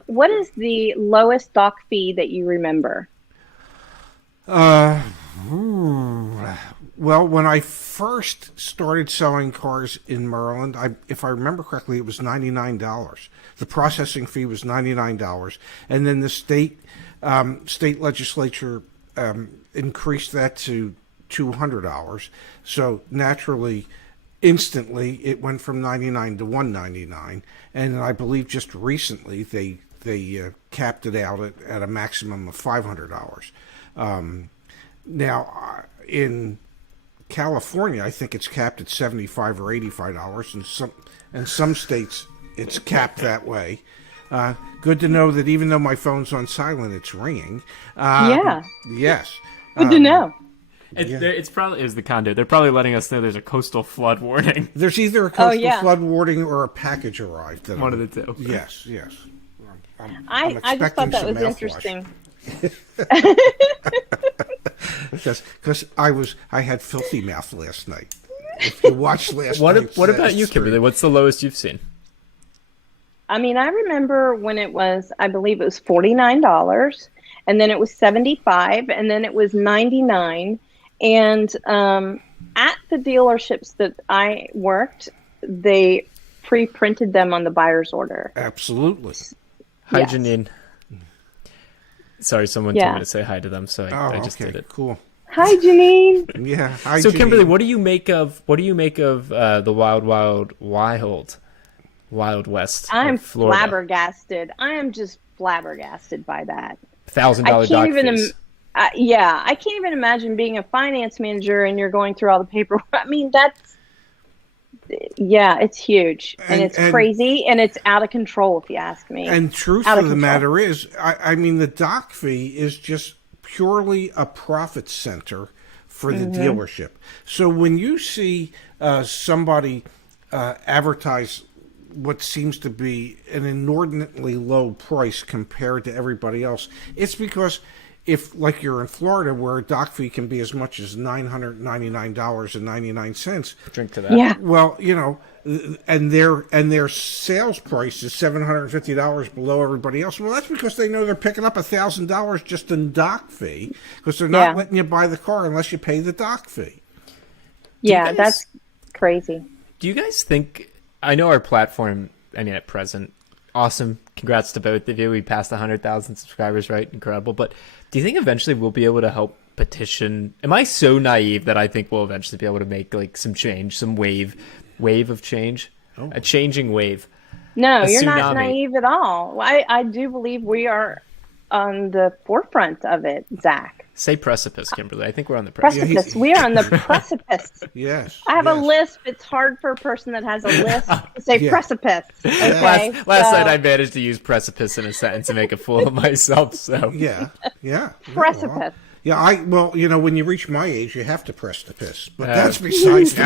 What is the lowest doc fee that you remember? Well, when I first started selling cars in Maryland, if I remember correctly, it was $99. The processing fee was $99, and then the state legislature increased that to $200. So naturally, instantly, it went from $99 to $199, and I believe just recently they capped it out at a maximum of $500. Now, in California, I think it's capped at $75 or $85, and some states it's capped that way. Good to know that even though my phone's on silent, it's ringing. Yes. Good to know. It's probably the condo. They're probably letting us know there's a coastal flood warning. There's either a coastal flood warning or a package arrived. One of the two. Yes. I just thought that was interesting. Because I had filthy mouth last night. If you watched last night. What about you, Kimberly? What's the lowest you've seen? I mean, I remember when it was, I believe it was $49, and then it was $75, and then it was $99. And at the dealerships that I worked, they pre-printed them on the buyer's order. Absolutely. Hi, Yes. Janine. Sorry, someone told me to say hi to them, so I just did it. Cool. Hi, Janine. Yeah. Hi, so, Janine. Kimberly, what do you make of the Wild West? I'm of Florida? flabbergasted. I am just flabbergasted by that. $1,000 doc fees. I can't even imagine being a finance manager and you're going through all the paperwork. I mean, it's huge and it's crazy and it's out of control, if you ask me. And truth of the matter is, I mean, the doc fee is just purely a profit center for the dealership. So when you see somebody advertise what seems to be an inordinately low price compared to everybody else, it's because if, like you're in Florida, where a doc fee can be as much as $999.99. Drink to that. Yeah. Well, and their sales price is $750 below everybody else. Well, that's because they know they're picking up $1,000 just in doc fee, because they're not letting you buy the car unless you pay the doc fee. Yeah, that's crazy. Do you guys think? I know our platform. I mean, at present, awesome. Congrats to both of you. We passed 100,000 subscribers, right? Incredible. But do you think eventually we'll be able to help petition? Am I so naive that I think we'll eventually be able to make like some change, some wave of change? a changing wave. No, A you're not tsunami. naive at all. I do believe we are on the forefront of it, Zach. Say precipice, Kimberly. I think we're on the precipice. Precipice. We are on the precipice. Yes. I have a yes. lisp. It's hard for a person that has a lisp to say Yeah. precipice. Okay? Last So, night I managed to use precipice in a sentence and make a fool of myself. So Yeah. Yeah. Precipice. Yeah, well, when you reach my age, you have to press the piss. But that's besides the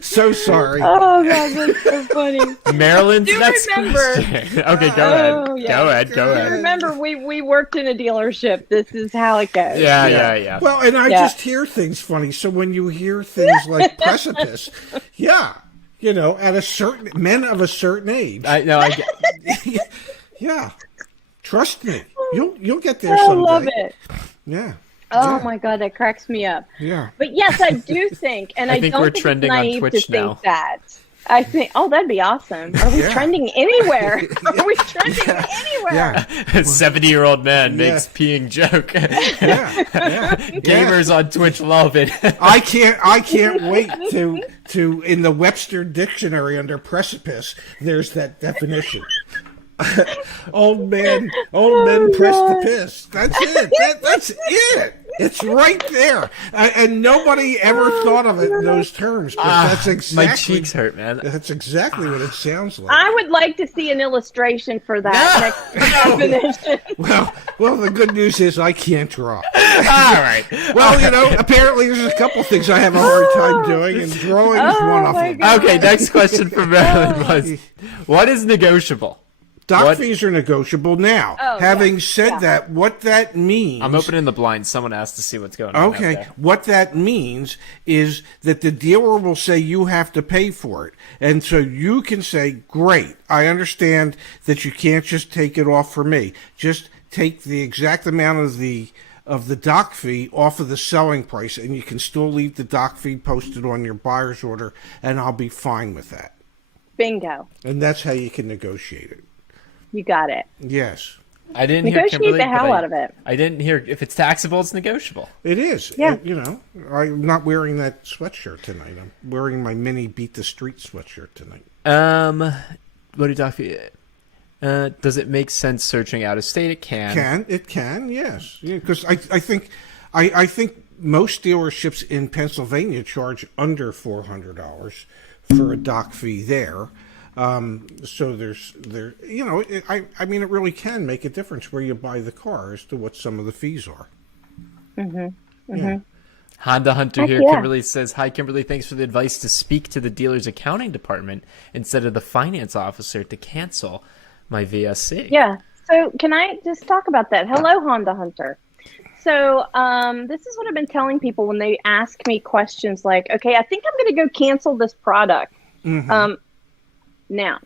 So sorry. Oh, God, that's so funny. Maryland's Do next remember- question. Okay, go Oh, ahead. yeah. Go ahead. Go I ahead. remember we worked in a dealership. This is how it goes. Yeah. Well, and I Yeah. just hear things funny. So when you hear things like precipice, at a certain men of a certain age, I get. yeah, trust me, you'll get there I someday. love it. Yeah. Oh, Yeah. my God, that cracks me up. Yeah. But yes, I do think, and I I think don't we're think trending it's on naive Twitch to now. think that. I think, that'd be awesome. Are we Yeah. trending anywhere? Are we trending anywhere? Yeah. 70-year-old man Yeah. makes peeing joke. Yeah. Yeah. Gamers on Twitch love it. I can't wait to in the Webster dictionary under precipice, there's that definition. old men precipice. That's it. That's it. It's right there. And nobody ever thought of it in those terms. But that's exactly My cheeks hurt, man. That's exactly what it sounds like. I would like to see an illustration for that next definition. Well, the good news is I can't draw. All right. Well, apparently there's a couple things I have a hard time doing, and drawing is one of my them. God. Okay, next question from Marilyn was, what is negotiable? Dock What- fees are negotiable now. Oh, Having yeah, said yeah. that, what that means... I'm opening the blinds. Someone asked to see what's going on. Okay, out there. what that means is that the dealer will say you have to pay for it. And so you can say, great, I understand that you can't just take it off for me. Just take the exact amount of the dock fee off of the selling price, and you can still leave the dock fee posted on your buyer's order, and I'll be fine with that. Bingo. And that's how you can negotiate it. You got it. Yes, I didn't hear Negotiate Kimberly, the hell but out of it. I didn't hear if it's taxable, it's negotiable. it is. Yeah. I'm not wearing that sweatshirt tonight. I'm wearing my mini Beat the Street sweatshirt tonight. What did doc fee? Does it make sense searching out of state? It can. It can, yes. Because I think most dealerships in Pennsylvania charge under $400 for a dock fee there. So I mean, it really can make a difference where you buy the car as to what some of the fees are. Yeah. Honda Hunter Heck here. yeah. Kimberly says, "Hi, Kimberly. Thanks for the advice to speak to the dealer's accounting department instead of the finance officer to cancel my VSC." Yeah. So can I just talk about that? Hello, Honda Hunter. So this is what I've been telling people when they ask me questions like, okay, I think I'm going to go cancel this product. Now,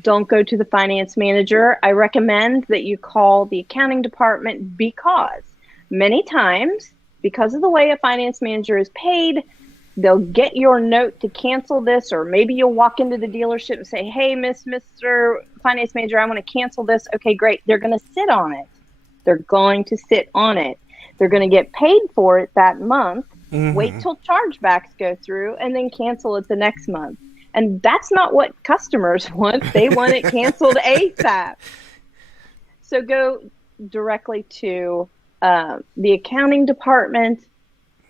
don't go to the finance manager. I recommend that you call the accounting department because many times, because of the way a finance manager is paid, they'll get your note to cancel this, or maybe you'll walk into the dealership and say, hey, Mr. Finance Manager, I want to cancel this. Okay, great. They're going to sit on it. They're going to sit on it. They're going to get paid for it that month, wait till chargebacks go through, and then cancel it the next month. And that's not what customers want. They want it canceled ASAP. So go directly to the accounting department,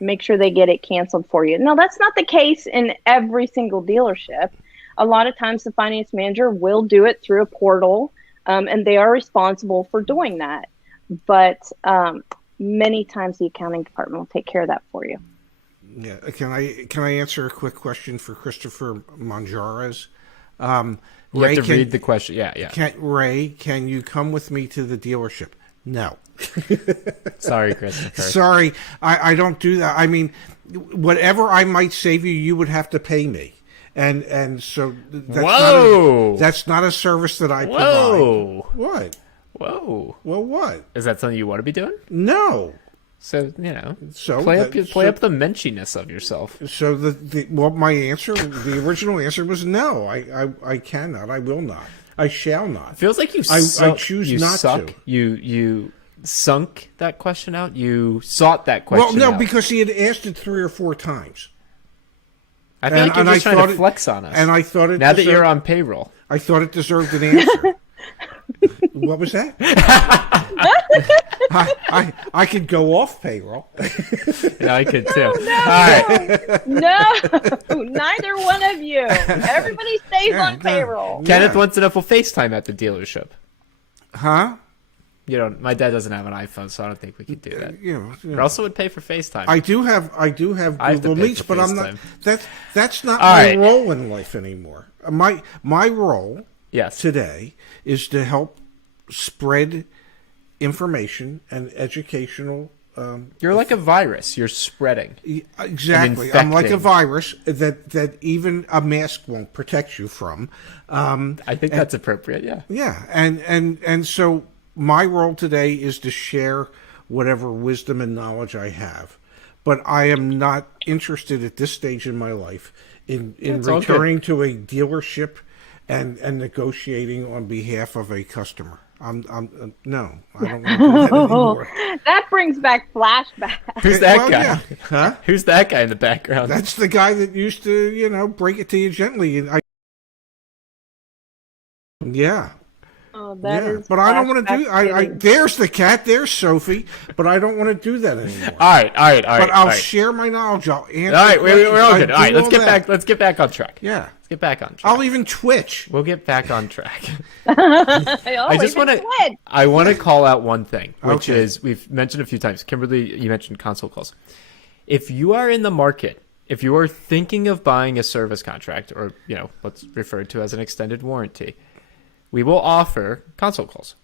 make sure they get it canceled for you. Now, that's not the case in every single dealership. A lot of times the finance manager will do it through a portal, and they are responsible for doing that. But many times the accounting department will take care of that for you. Yeah. Can I answer a quick question for Christopher Monjares? You have to read the question. Yeah. Ray, can you come with me to the dealership? No. Sorry, Christopher. Sorry, I don't do that. I mean, whatever I might save you, you would have to pay me. And so that's not a service that I provide. What? Whoa. Well, what? Is that something you want to be doing? No. So, play up the menschiness of yourself. So my answer, the original answer was no. I cannot. I will not. I shall not. It feels like I choose not suck. to. You sunk that question out. You sought that question Well, no, out. because he had asked it 3 or 4 times. I feel like you're just trying to flex on us. And I thought it now that you're on payroll. I thought it deserved an answer. What was that? I could go off payroll. Yeah, I could too. No, neither one of you. Everybody stays on payroll. Kenneth wants to know if we'll FaceTime at the dealership. Huh? You know, my dad doesn't have an iPhone, so I don't think we could do that. Russell would pay for FaceTime. I do have Google Meets, but I'm not. That's not my role in life anymore. My role today is to help spread information and educational. You're like a virus. You're spreading. Exactly. I'm like a virus that even a mask won't protect you from. I think that's appropriate. Yeah. Yeah, and so my role today is to share whatever wisdom and knowledge I have, but I am not interested at this stage in my life in returning to a dealership and negotiating on behalf of a customer. No, I don't want to do that anymore. That brings back flashbacks. Who's that guy? Yeah. Huh? Who's that guy in the background? That's the guy that used to, break it to you gently. And yeah. Oh, that is but I don't want to do. There's the cat. There's Sophie. But I don't want to do that anymore. All right. But I'll share my knowledge. I'll answer. All right, we're all good. All right, let's get back. Let's get back on track. Yeah, let's get back on track. I'll even twitch. We'll get back on track. I just want to. I want to call out one thing, which is we've mentioned a few times. Kimberly, you mentioned console calls. If you are in the market, if you are thinking of buying a service contract, or what's referred to as an extended warranty, we will offer console calls.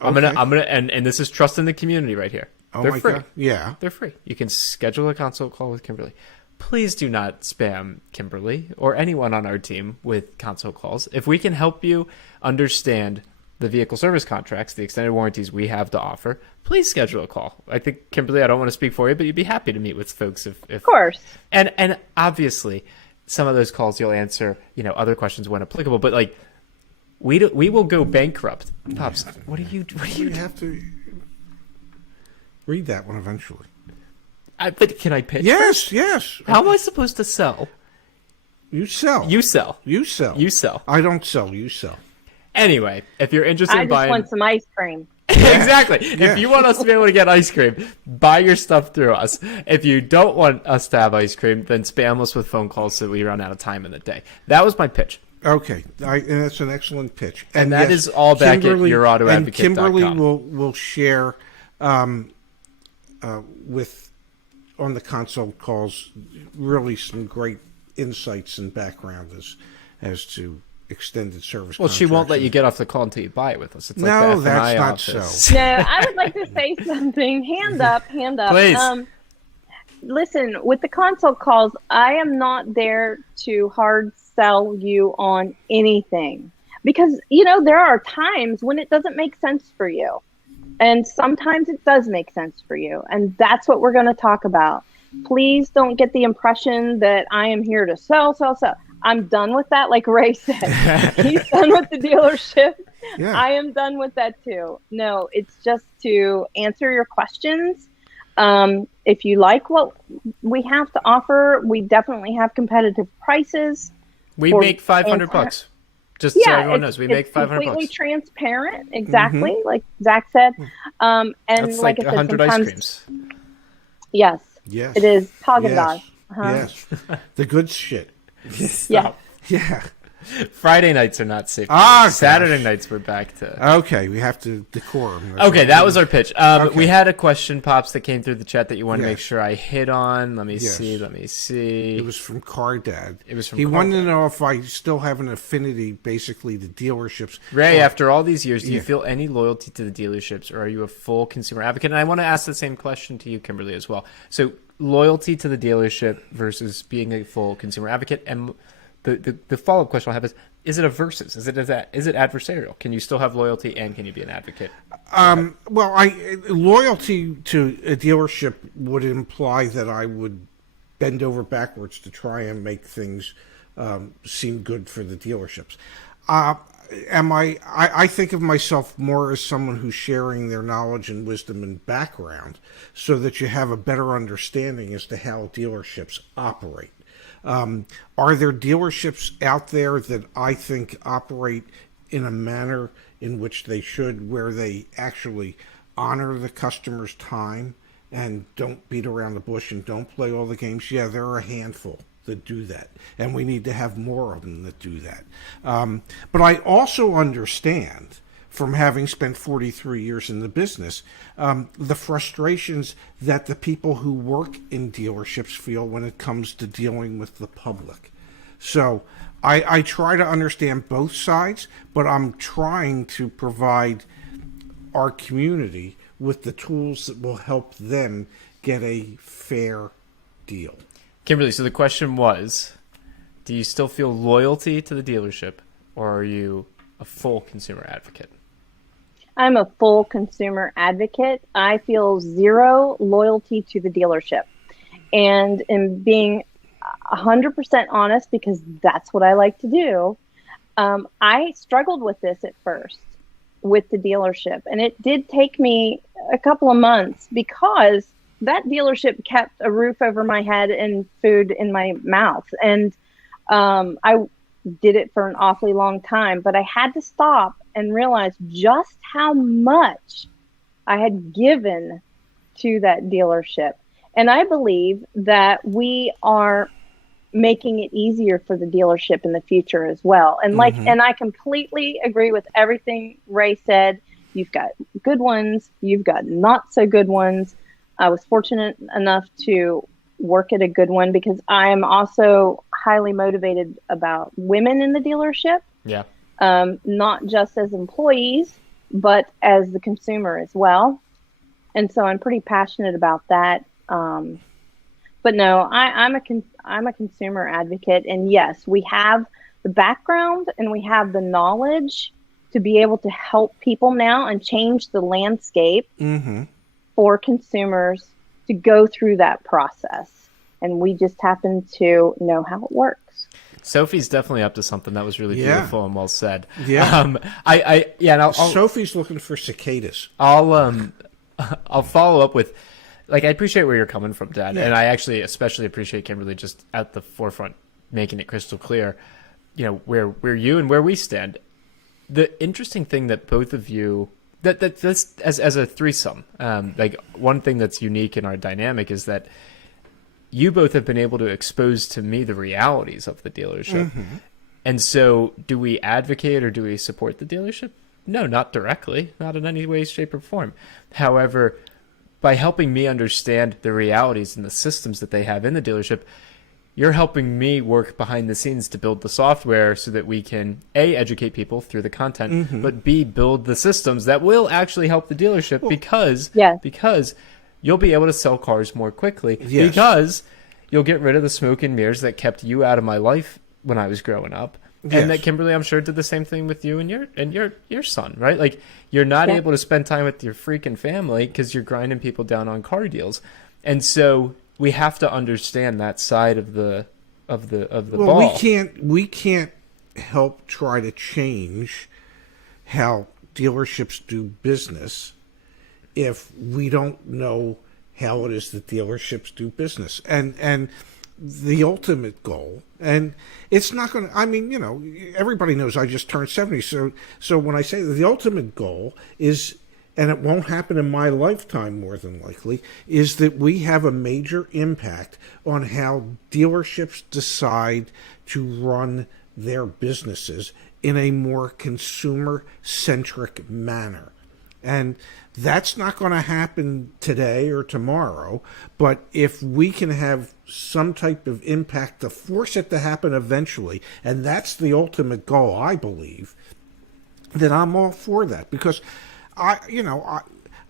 I'm gonna, and this is trust in the community right here. They're free. God. Yeah, they're free. You can schedule a console call with Kimberly. Please do not spam Kimberly or anyone on our team with console calls. If we can help you understand the vehicle service contracts, the extended warranties we have to offer, please schedule a call. I think, Kimberly, I don't want to speak for you, but you'd be happy to meet with folks if of course. And obviously, some of those calls you'll answer, other questions when applicable, but like. We will go bankrupt. Pops, what are you? You have to read that one eventually. But can I pitch? Yes, yes. How am I supposed to sell? You sell. You sell. You sell. You sell. I don't sell. You sell. Anyway, if you're interested in buying, I just want some ice cream. Exactly. Yeah. If you want us to be able to get ice cream, buy your stuff through us. If you don't want us to have ice cream, then spam us with phone calls so we run out of time in the day. That was my pitch. Okay, and that's an excellent pitch. And that is all back at yourautoadvocate.com. And Kimberly will share with on the console calls really some great insights and background as to extended service. Well, she won't let you get off the call until you buy it with us. It's like no, the that's F&I not office. so. No, I would like to say something. Hand up. Please. Listen, with the console calls, I am not there to hard sell you on anything because, there are times when it doesn't make sense for you. And sometimes it does make sense for you. And that's what we're going to talk about. Please don't get the impression that I am here to sell. I'm done with that. Like Ray said, he's done with the dealership. Yeah. I am done with that too. No, it's just to answer your questions. If you like what we have to offer, we definitely have competitive prices. We make $500. Just so everyone knows, we make $500. Completely transparent, exactly, like Zach said. And that's like I said, 100 ice creams. Yes, yes, it is Haagen-Dazs. Yes, the good shit. Yeah, yeah. Friday nights are not safe. Saturday nights we're back to. Okay, we have to decorum. Okay, that was our pitch. We had a question, Pops, that came through the chat that you wanted to make sure I hit on. Let me see. It was from Car Dad. He wanted to know if I still have an affinity, basically, to dealerships. Ray, after all these years, do you feel any loyalty to the dealerships, or are you a full consumer advocate? And I want to ask the same question to you, Kimberly, as well. So, loyalty to the dealership versus being a full consumer advocate, and the follow-up question I have is it a versus? Is it adversarial? Can you still have loyalty and can you be an advocate? Loyalty to a dealership would imply that I would bend over backwards to try and make things seem good for the dealerships. I think of myself more as someone who's sharing their knowledge and wisdom and background so that you have a better understanding as to how dealerships operate. Are there dealerships out there that I think operate in a manner in which they should, where they actually honor the customer's time and don't beat around the bush and don't play all the games? Yeah, there are a handful that do that, and we need to have more of them that do that. But I also understand, from having spent 43 years in the business, the frustrations that the people who work in dealerships feel when it comes to dealing with the public. So I try to understand both sides, but I'm trying to provide our community with the tools that will help them get a fair deal. Kimberly, so the question was, do you still feel loyalty to the dealership, or are you a full consumer advocate? I'm a full consumer advocate. I feel zero loyalty to the dealership. And in being 100% honest, because that's what I like to do, I struggled with this at first with the dealership. And it did take me a couple of months because that dealership kept a roof over my head and food in my mouth. And I did it for an awfully long time, but I had to stop and realize just how much I had given to that dealership. And I believe that we are making it easier for the dealership in the future as well. And and I completely agree with everything Ray said. You've got good ones, you've got not so good ones. I was fortunate enough to work at a good one because I am also highly motivated about women in the dealership. Yeah. Not just as employees, but as the consumer as well. And so I'm pretty passionate about that. But no, I'm a consumer advocate. And yes, we have the background and we have the knowledge to be able to help people now and change the landscape for consumers to go through that process. And we just happen to know how it works. Sophie's definitely up to something. That was really beautiful and well said. Yeah. And Sophie's looking for cicadas. I'll follow up with, like, I appreciate where you're coming from, Dad. Yeah. And I actually especially appreciate Kimberly just at the forefront making it crystal clear, where you and where we stand. The interesting thing that both of you, that's as a threesome, like one thing that's unique in our dynamic is that you both have been able to expose to me the realities of the dealership. And so do we advocate or do we support the dealership? No, not directly, not in any way, shape, or form. However, by helping me understand the realities and the systems that they have in the dealership, you're helping me work behind the scenes to build the software so that we can, A, educate people through the content, but B, build the systems that will actually help the dealership because you'll be able to sell cars more quickly because you'll get rid of the smoke and mirrors that kept you out of my life when I was growing up. And that Kimberly, I'm sure, did the same thing with you and your son, right? Like, you're not able to spend time with your freaking family because you're grinding people down on car deals. And so we have to understand that side of the ball. We can't help try to change how dealerships do business if we don't know how it is that dealerships do business. And the ultimate goal, and it's not going to, I mean, everybody knows I just turned 70. So when I say that the ultimate goal is, and it won't happen in my lifetime more than likely, is that we have a major impact on how dealerships decide to run their businesses in a more consumer-centric manner. And that's not going to happen today or tomorrow, but if we can have some type of impact to force it to happen eventually, and that's the ultimate goal, I believe, then I'm all for that. Because I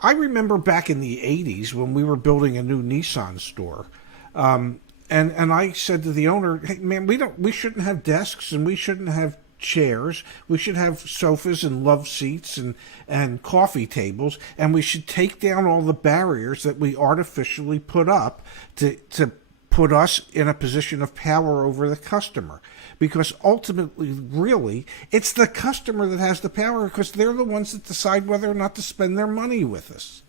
remember back in the 80s when we were building a new Nissan store, and I said to the owner, "Hey man, we shouldn't have desks and we shouldn't have chairs. We should have sofas and love seats and coffee tables, and we should take down all the barriers that we artificially put up to put us in a position of power over the customer. Because ultimately, really, it's the customer that has the power because they're the ones that decide whether or not to spend their money with us.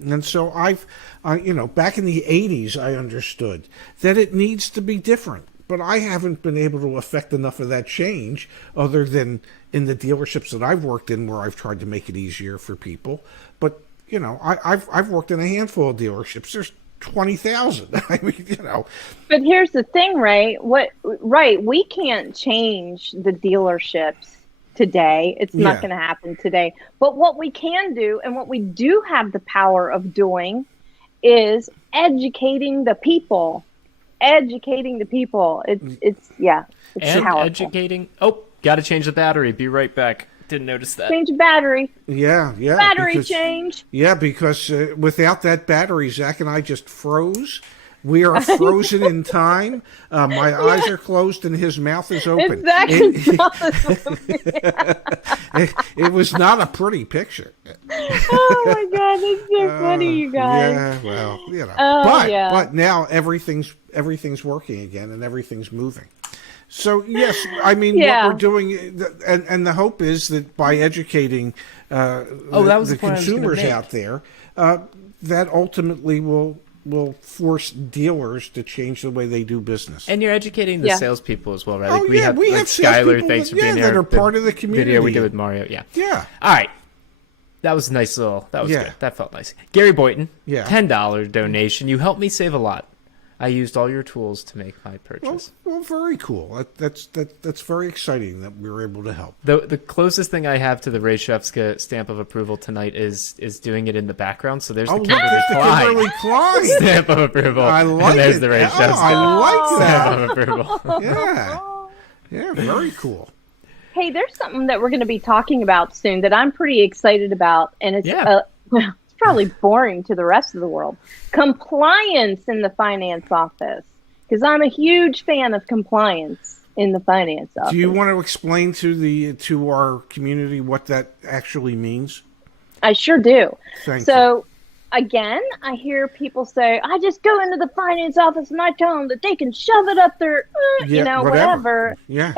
And so back in the 80s, I understood that it needs to be different. But I haven't been able to affect enough of that change other than in the dealerships that I've worked in where I've tried to make it easier for people. But, I've worked in a handful of dealerships. There's 20,000. I mean, But here's the thing, Ray. We can't change the dealerships today. It's not going to happen today. But what we can do, and what we do have the power of doing, is educating the people. It's powerful. Educating. Oh, got to change the battery. Be right back. Didn't notice that. Change battery. Yeah. Battery change. Yeah, because without that battery, Zach and I just froze. We are frozen in time. My eyes are closed and his mouth is open. It was not a pretty picture. Oh my God, that's so funny, you guys. Yeah, well, but now everything's working again and everything's moving. So yes, I mean what we're doing, and the hope is that by educating the consumers out there, that ultimately will force dealers to change the way they do business. And you're educating the salespeople as well, right? Like we have Skylar, thanks for being there. That are part of the community. Video we did with Mario, Yeah. All right. That was a nice little, that was good. That felt nice. Gary Boyton, $10 donation. You helped me save a lot. I used all your tools to make my purchase. Well, very cool. That's very exciting that we were able to help. The closest thing I have to the Ray Shefska stamp of approval tonight is doing it in the background. So there's the Kimberly Klein stamp of approval. I like and there's it. the Ray Shefska I like that. stamp of approval. Yeah, very cool. Hey, there's something that we're going to be talking about soon that I'm pretty excited about, and it's it's probably boring to the rest of the world. Compliance in the finance office, because I'm a huge fan of compliance in the finance office. Do you want to explain to our community what that actually means? I sure do. Thank you. Again, I hear people say, I just go into the finance office and I tell them that they can shove it up their, whatever. Yeah.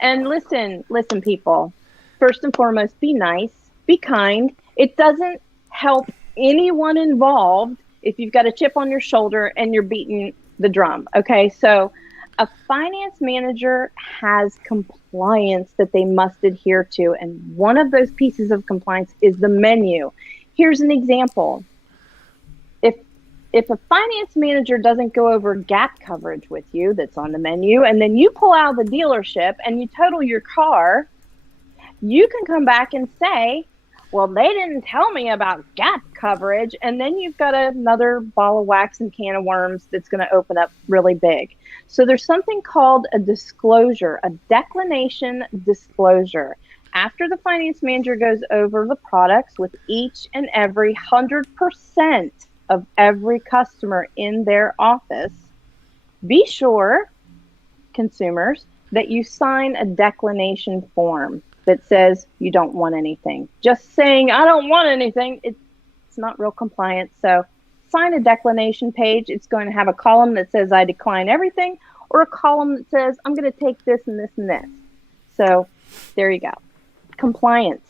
And listen, people. First and foremost, be nice, be kind. It doesn't help anyone involved if you've got a chip on your shoulder and you're beating the drum. Okay, so a finance manager has compliance that they must adhere to, and one of those pieces of compliance is the menu. Here's an example. If a finance manager doesn't go over gap coverage with you that's on the menu, and then you pull out of the dealership and you total your car, you can come back and say, well, they didn't tell me about gap coverage, and then you've got another ball of wax and can of worms that's going to open up really big. So there's something called a disclosure, a declination disclosure. After the finance manager goes over the products with each and every 100% of every customer in their office, be sure, consumers, that you sign a declination form that says you don't want anything. Just saying, I don't want anything, it's not real compliance. So sign a declination page. It's going to have a column that says I decline everything, or a column that says I'm going to take this and this and this. So there you go. Compliance.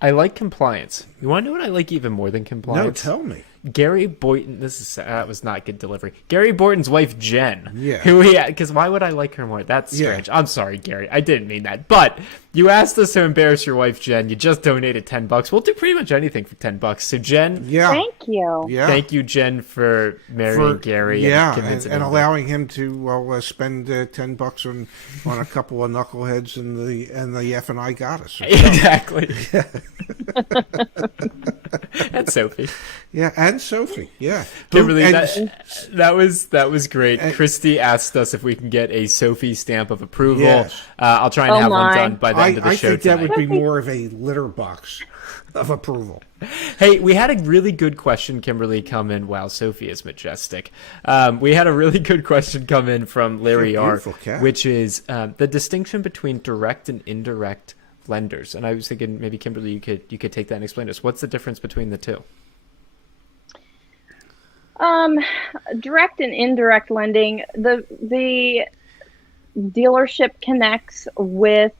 I like compliance. You want to know what I like even more than compliance? No, tell me. Gary Boyton, that was not good delivery. Gary Boyton's wife, Jen. Yeah. Because why would I like her more? That's strange. Yeah. I'm sorry, Gary. I didn't mean that. But you asked us to embarrass your wife, Jen. You just donated $10. We'll do pretty much anything for $10. So, Jen. Yeah. Thank you. Yeah. Thank you, Jen, for marrying Gary. Yeah, and allowing him to spend $10 on a couple of knuckleheads and the F&I got us. Exactly. Yeah. And Sophie. Yeah, and Sophie. Yeah, Kimberly, that was great. Christy asked us if we can get a Sophie stamp of approval. Yes. I'll try and have one done by the end of the show. I think that would be more of a litter box of approval. Hey, we had a really good question, Kimberly, come in. Wow, Sophie is majestic. We had a really good question come in from Larry R, which is the distinction between direct and indirect lenders. And I was thinking maybe Kimberly, you could take that and explain to us. What's the difference between the two? Direct and indirect lending. The dealership connects with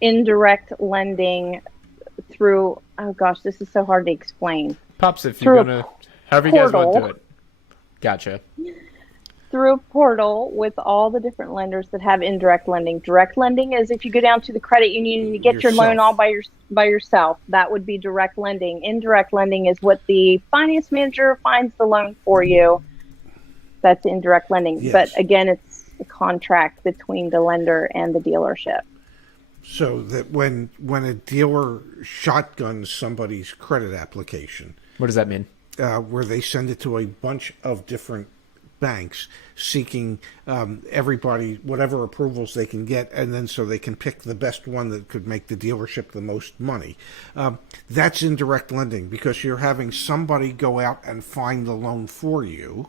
indirect lending through, oh gosh, this is so hard to explain. Pops, if Through you're a gonna, however you guys want to do portal. it. Gotcha. Through a portal with all the different lenders that have indirect lending. Direct lending is if you go down to the credit union and you get your loan all by yourself. That would be direct lending. Indirect lending is what the finance manager finds the loan for you. That's indirect lending. Yes. But again, it's a contract between the lender and the dealership. So that when a dealer shotguns somebody's credit application, What does that mean? where they send it to a bunch of different banks seeking everybody whatever approvals they can get, and then so they can pick the best one that could make the dealership the most money. That's indirect lending, because you're having somebody go out and find the loan for you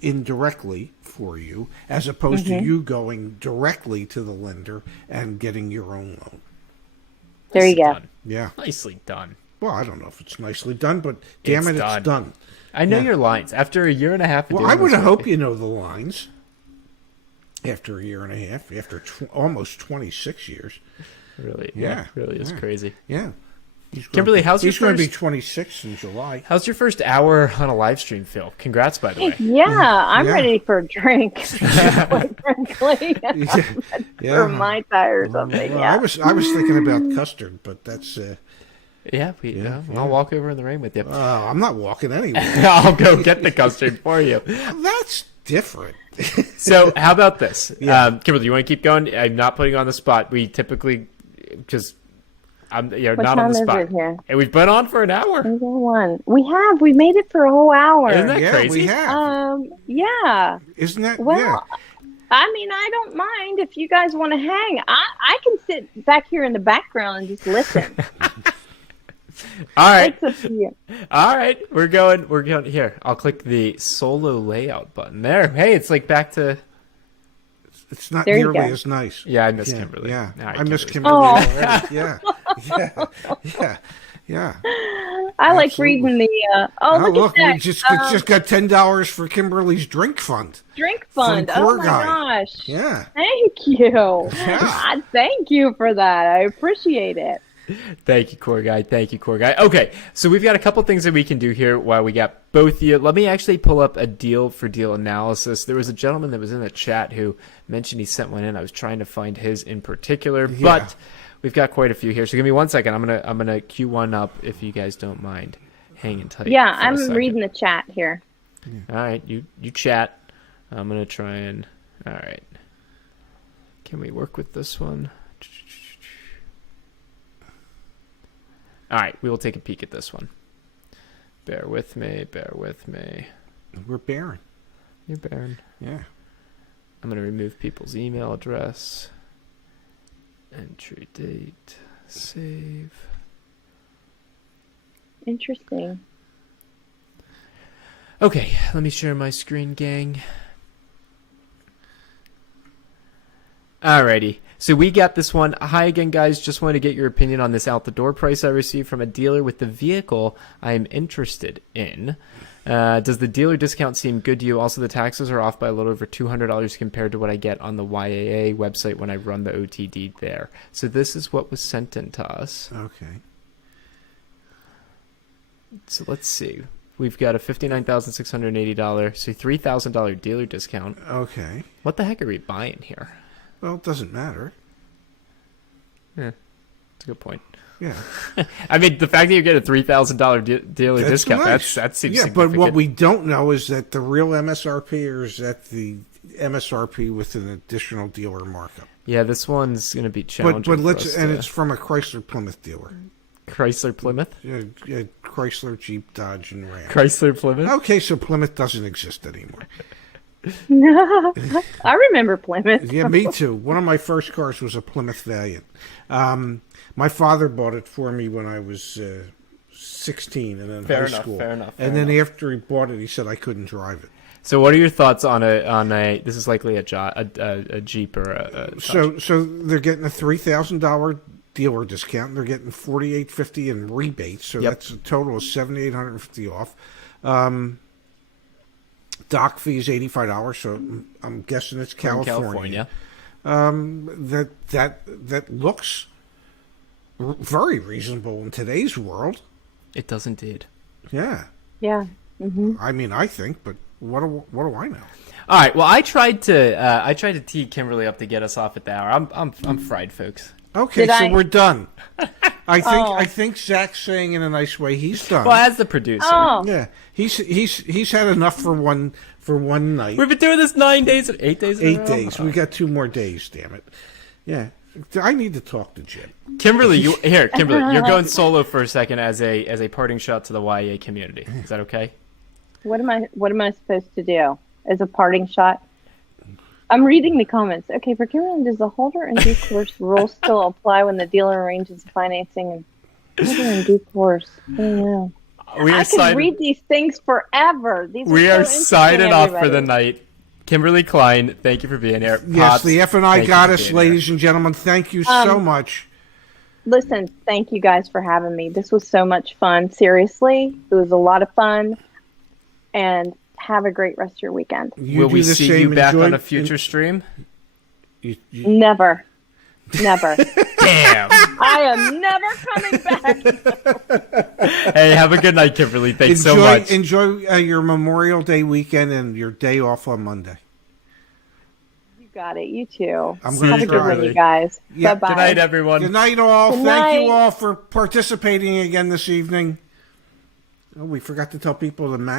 indirectly for you, as opposed to you going directly to the lender and getting your own loan. There you go. Done. Yeah. Nicely done. Well, I don't know if it's nicely done, but damn It's it, done. it's done. I know Yeah. your lines. After a year and a half of Well, doing I would this, hope you know the lines after a year and a half, after almost 26 years. Really, Yeah. really is Yeah. crazy. Yeah. Kimberly, how's your He's going to be first? 26 in July. How's your first hour on a live stream, Phil? Congrats, by the way. Yeah, I'm Yeah. ready for a drink. Quite frankly, Yeah. for my tire or something. Well, Yeah. I was thinking about custard, but that's Yeah, I'll walk over in the rain with you. I'm not walking anywhere. I'll go get the custard for you. That's different. So, how about this? Yeah. Kimberly, you want to keep going? I'm not putting you on the spot. We typically just, I'm What not time on the is spot. it here? And we've been on for an hour. We made it for a whole hour. Isn't that Yeah, crazy? we have. Yeah. Isn't that? Well, yeah. I mean, I don't mind if you guys want to hang. I can sit back here in the background and just listen. All right. It's up to you. All right. We're going here. I'll click the solo layout button there. Hey, it's like back to, It's not There you nearly go. as nice. yeah, I miss Kimberly. Yeah, All right, I miss Kimberly. Kimberly Oh. already. Yeah, yeah. I like Absolutely. reading the. Oh, Look look, at that. we just got $10 for Kimberly's drink fund. Drink fund. from Oh Core my Guy. gosh. Yeah. Thank you. Yeah. Thank you for that. I appreciate it. Thank you, Core Guy. Thank you, Core Guy. Okay, so we've got a couple things that we can do here while we got both of you. Let me actually pull up a deal for deal analysis. There was a gentleman that was in the chat who mentioned he sent one in. I was trying to find his in particular, but we've got quite a few here. So give me 1 second. I'm gonna queue one up if you guys don't mind hanging tight. Yeah, for a I'm second. reading the chat here. All right, you chat. I'm gonna try and. All right. Can we work with this one? All right, we will take a peek at this one. Bear with me. Bear with me. We're barren. You're Baron. Yeah. I'm gonna remove people's email address. Entry date. Save. Interesting. Okay, let me share my screen, gang. Alrighty, so we got this one. Hi again, guys. Just wanted to get your opinion on this out the door price I received from a dealer with the vehicle I am interested in. Does the dealer discount seem good to you? Also, the taxes are off by a little over $200 compared to what I get on the YAA website when I run the OTD there. So this is what was sent in to us. Okay. So let's see. We've got a $59,680, so $3,000 dealer discount. Okay. What the heck are we buying here? Well, it doesn't matter. Yeah, that's a good point. Yeah. I mean, the fact that you get a $3,000 dealer That's discount, nice. that seems Yeah, significant. but what we don't know is that the real MSRP or is that the MSRP with an additional dealer markup. Yeah, this one's going to be challenging. But for let's us and to- it's from a Chrysler Plymouth dealer. Chrysler Plymouth? Chrysler, Jeep, Dodge, and Ram. Chrysler Plymouth? Okay, so Plymouth doesn't exist anymore. I remember Plymouth. Yeah, me too. One of my first cars was a Plymouth Valiant. My father bought it for me when I was 16 and in Fair high enough, school. fair enough, And fair then after he bought it, he said I couldn't drive it. So what are your thoughts on a this is likely a Jeep or a Dodge. So they're getting a $3,000 dealer discount. They're getting $4,850 in rebates. So Yep. that's a total of $7,850 off. Dock fee is $85, so I'm guessing it's From California. That looks very reasonable in today's world. It does indeed. Yeah. Yeah. I mean, I think, but what do I know? All right. Well, I tried to tee Kimberly up to get us off at the hour. I'm fried, folks. Okay, Did so I- we're done. I think Oh. I think Zach's saying in a nice way he's done. Well, as the producer, Oh, Yeah, he's had enough for one night. we've been doing this 8 days. In a 8 row? days. We got 2 more days. Damn it. Yeah, I need to talk to Jim. Kimberly, you're going solo for a second as a parting shot to the YA community. Is that okay? what am I supposed to do as a parting shot? I'm reading the comments. Okay, for Kimberly, does the holder and due course rule still apply when the dealer arranges financing and holder and due course? I don't know. We are I can read these things forever. These We are are so interesting, signing off for everybody. the night. Kimberly Klein, thank you for being here. Yes, Pops, the F&I thank you for goddess, being ladies and gentlemen. Thank you so much. Listen, thank you guys for having me. This was so much fun. Seriously, it was a lot of fun. And have a great rest of your weekend. You Will do we the see same. you back Enjoy- on a future stream? you- Never. Never. Damn. I am never coming back. Hey, have a good night, Kimberly. Thanks so much. Enjoy your Memorial Day weekend and your day off on Monday. You got it. You too. I'm See gonna Have a good try. one, you guys. Yeah, Bye-bye. Good night, everyone. Good night, all. Good Thank you night. all for participating again this evening. Oh, we forgot to tell people the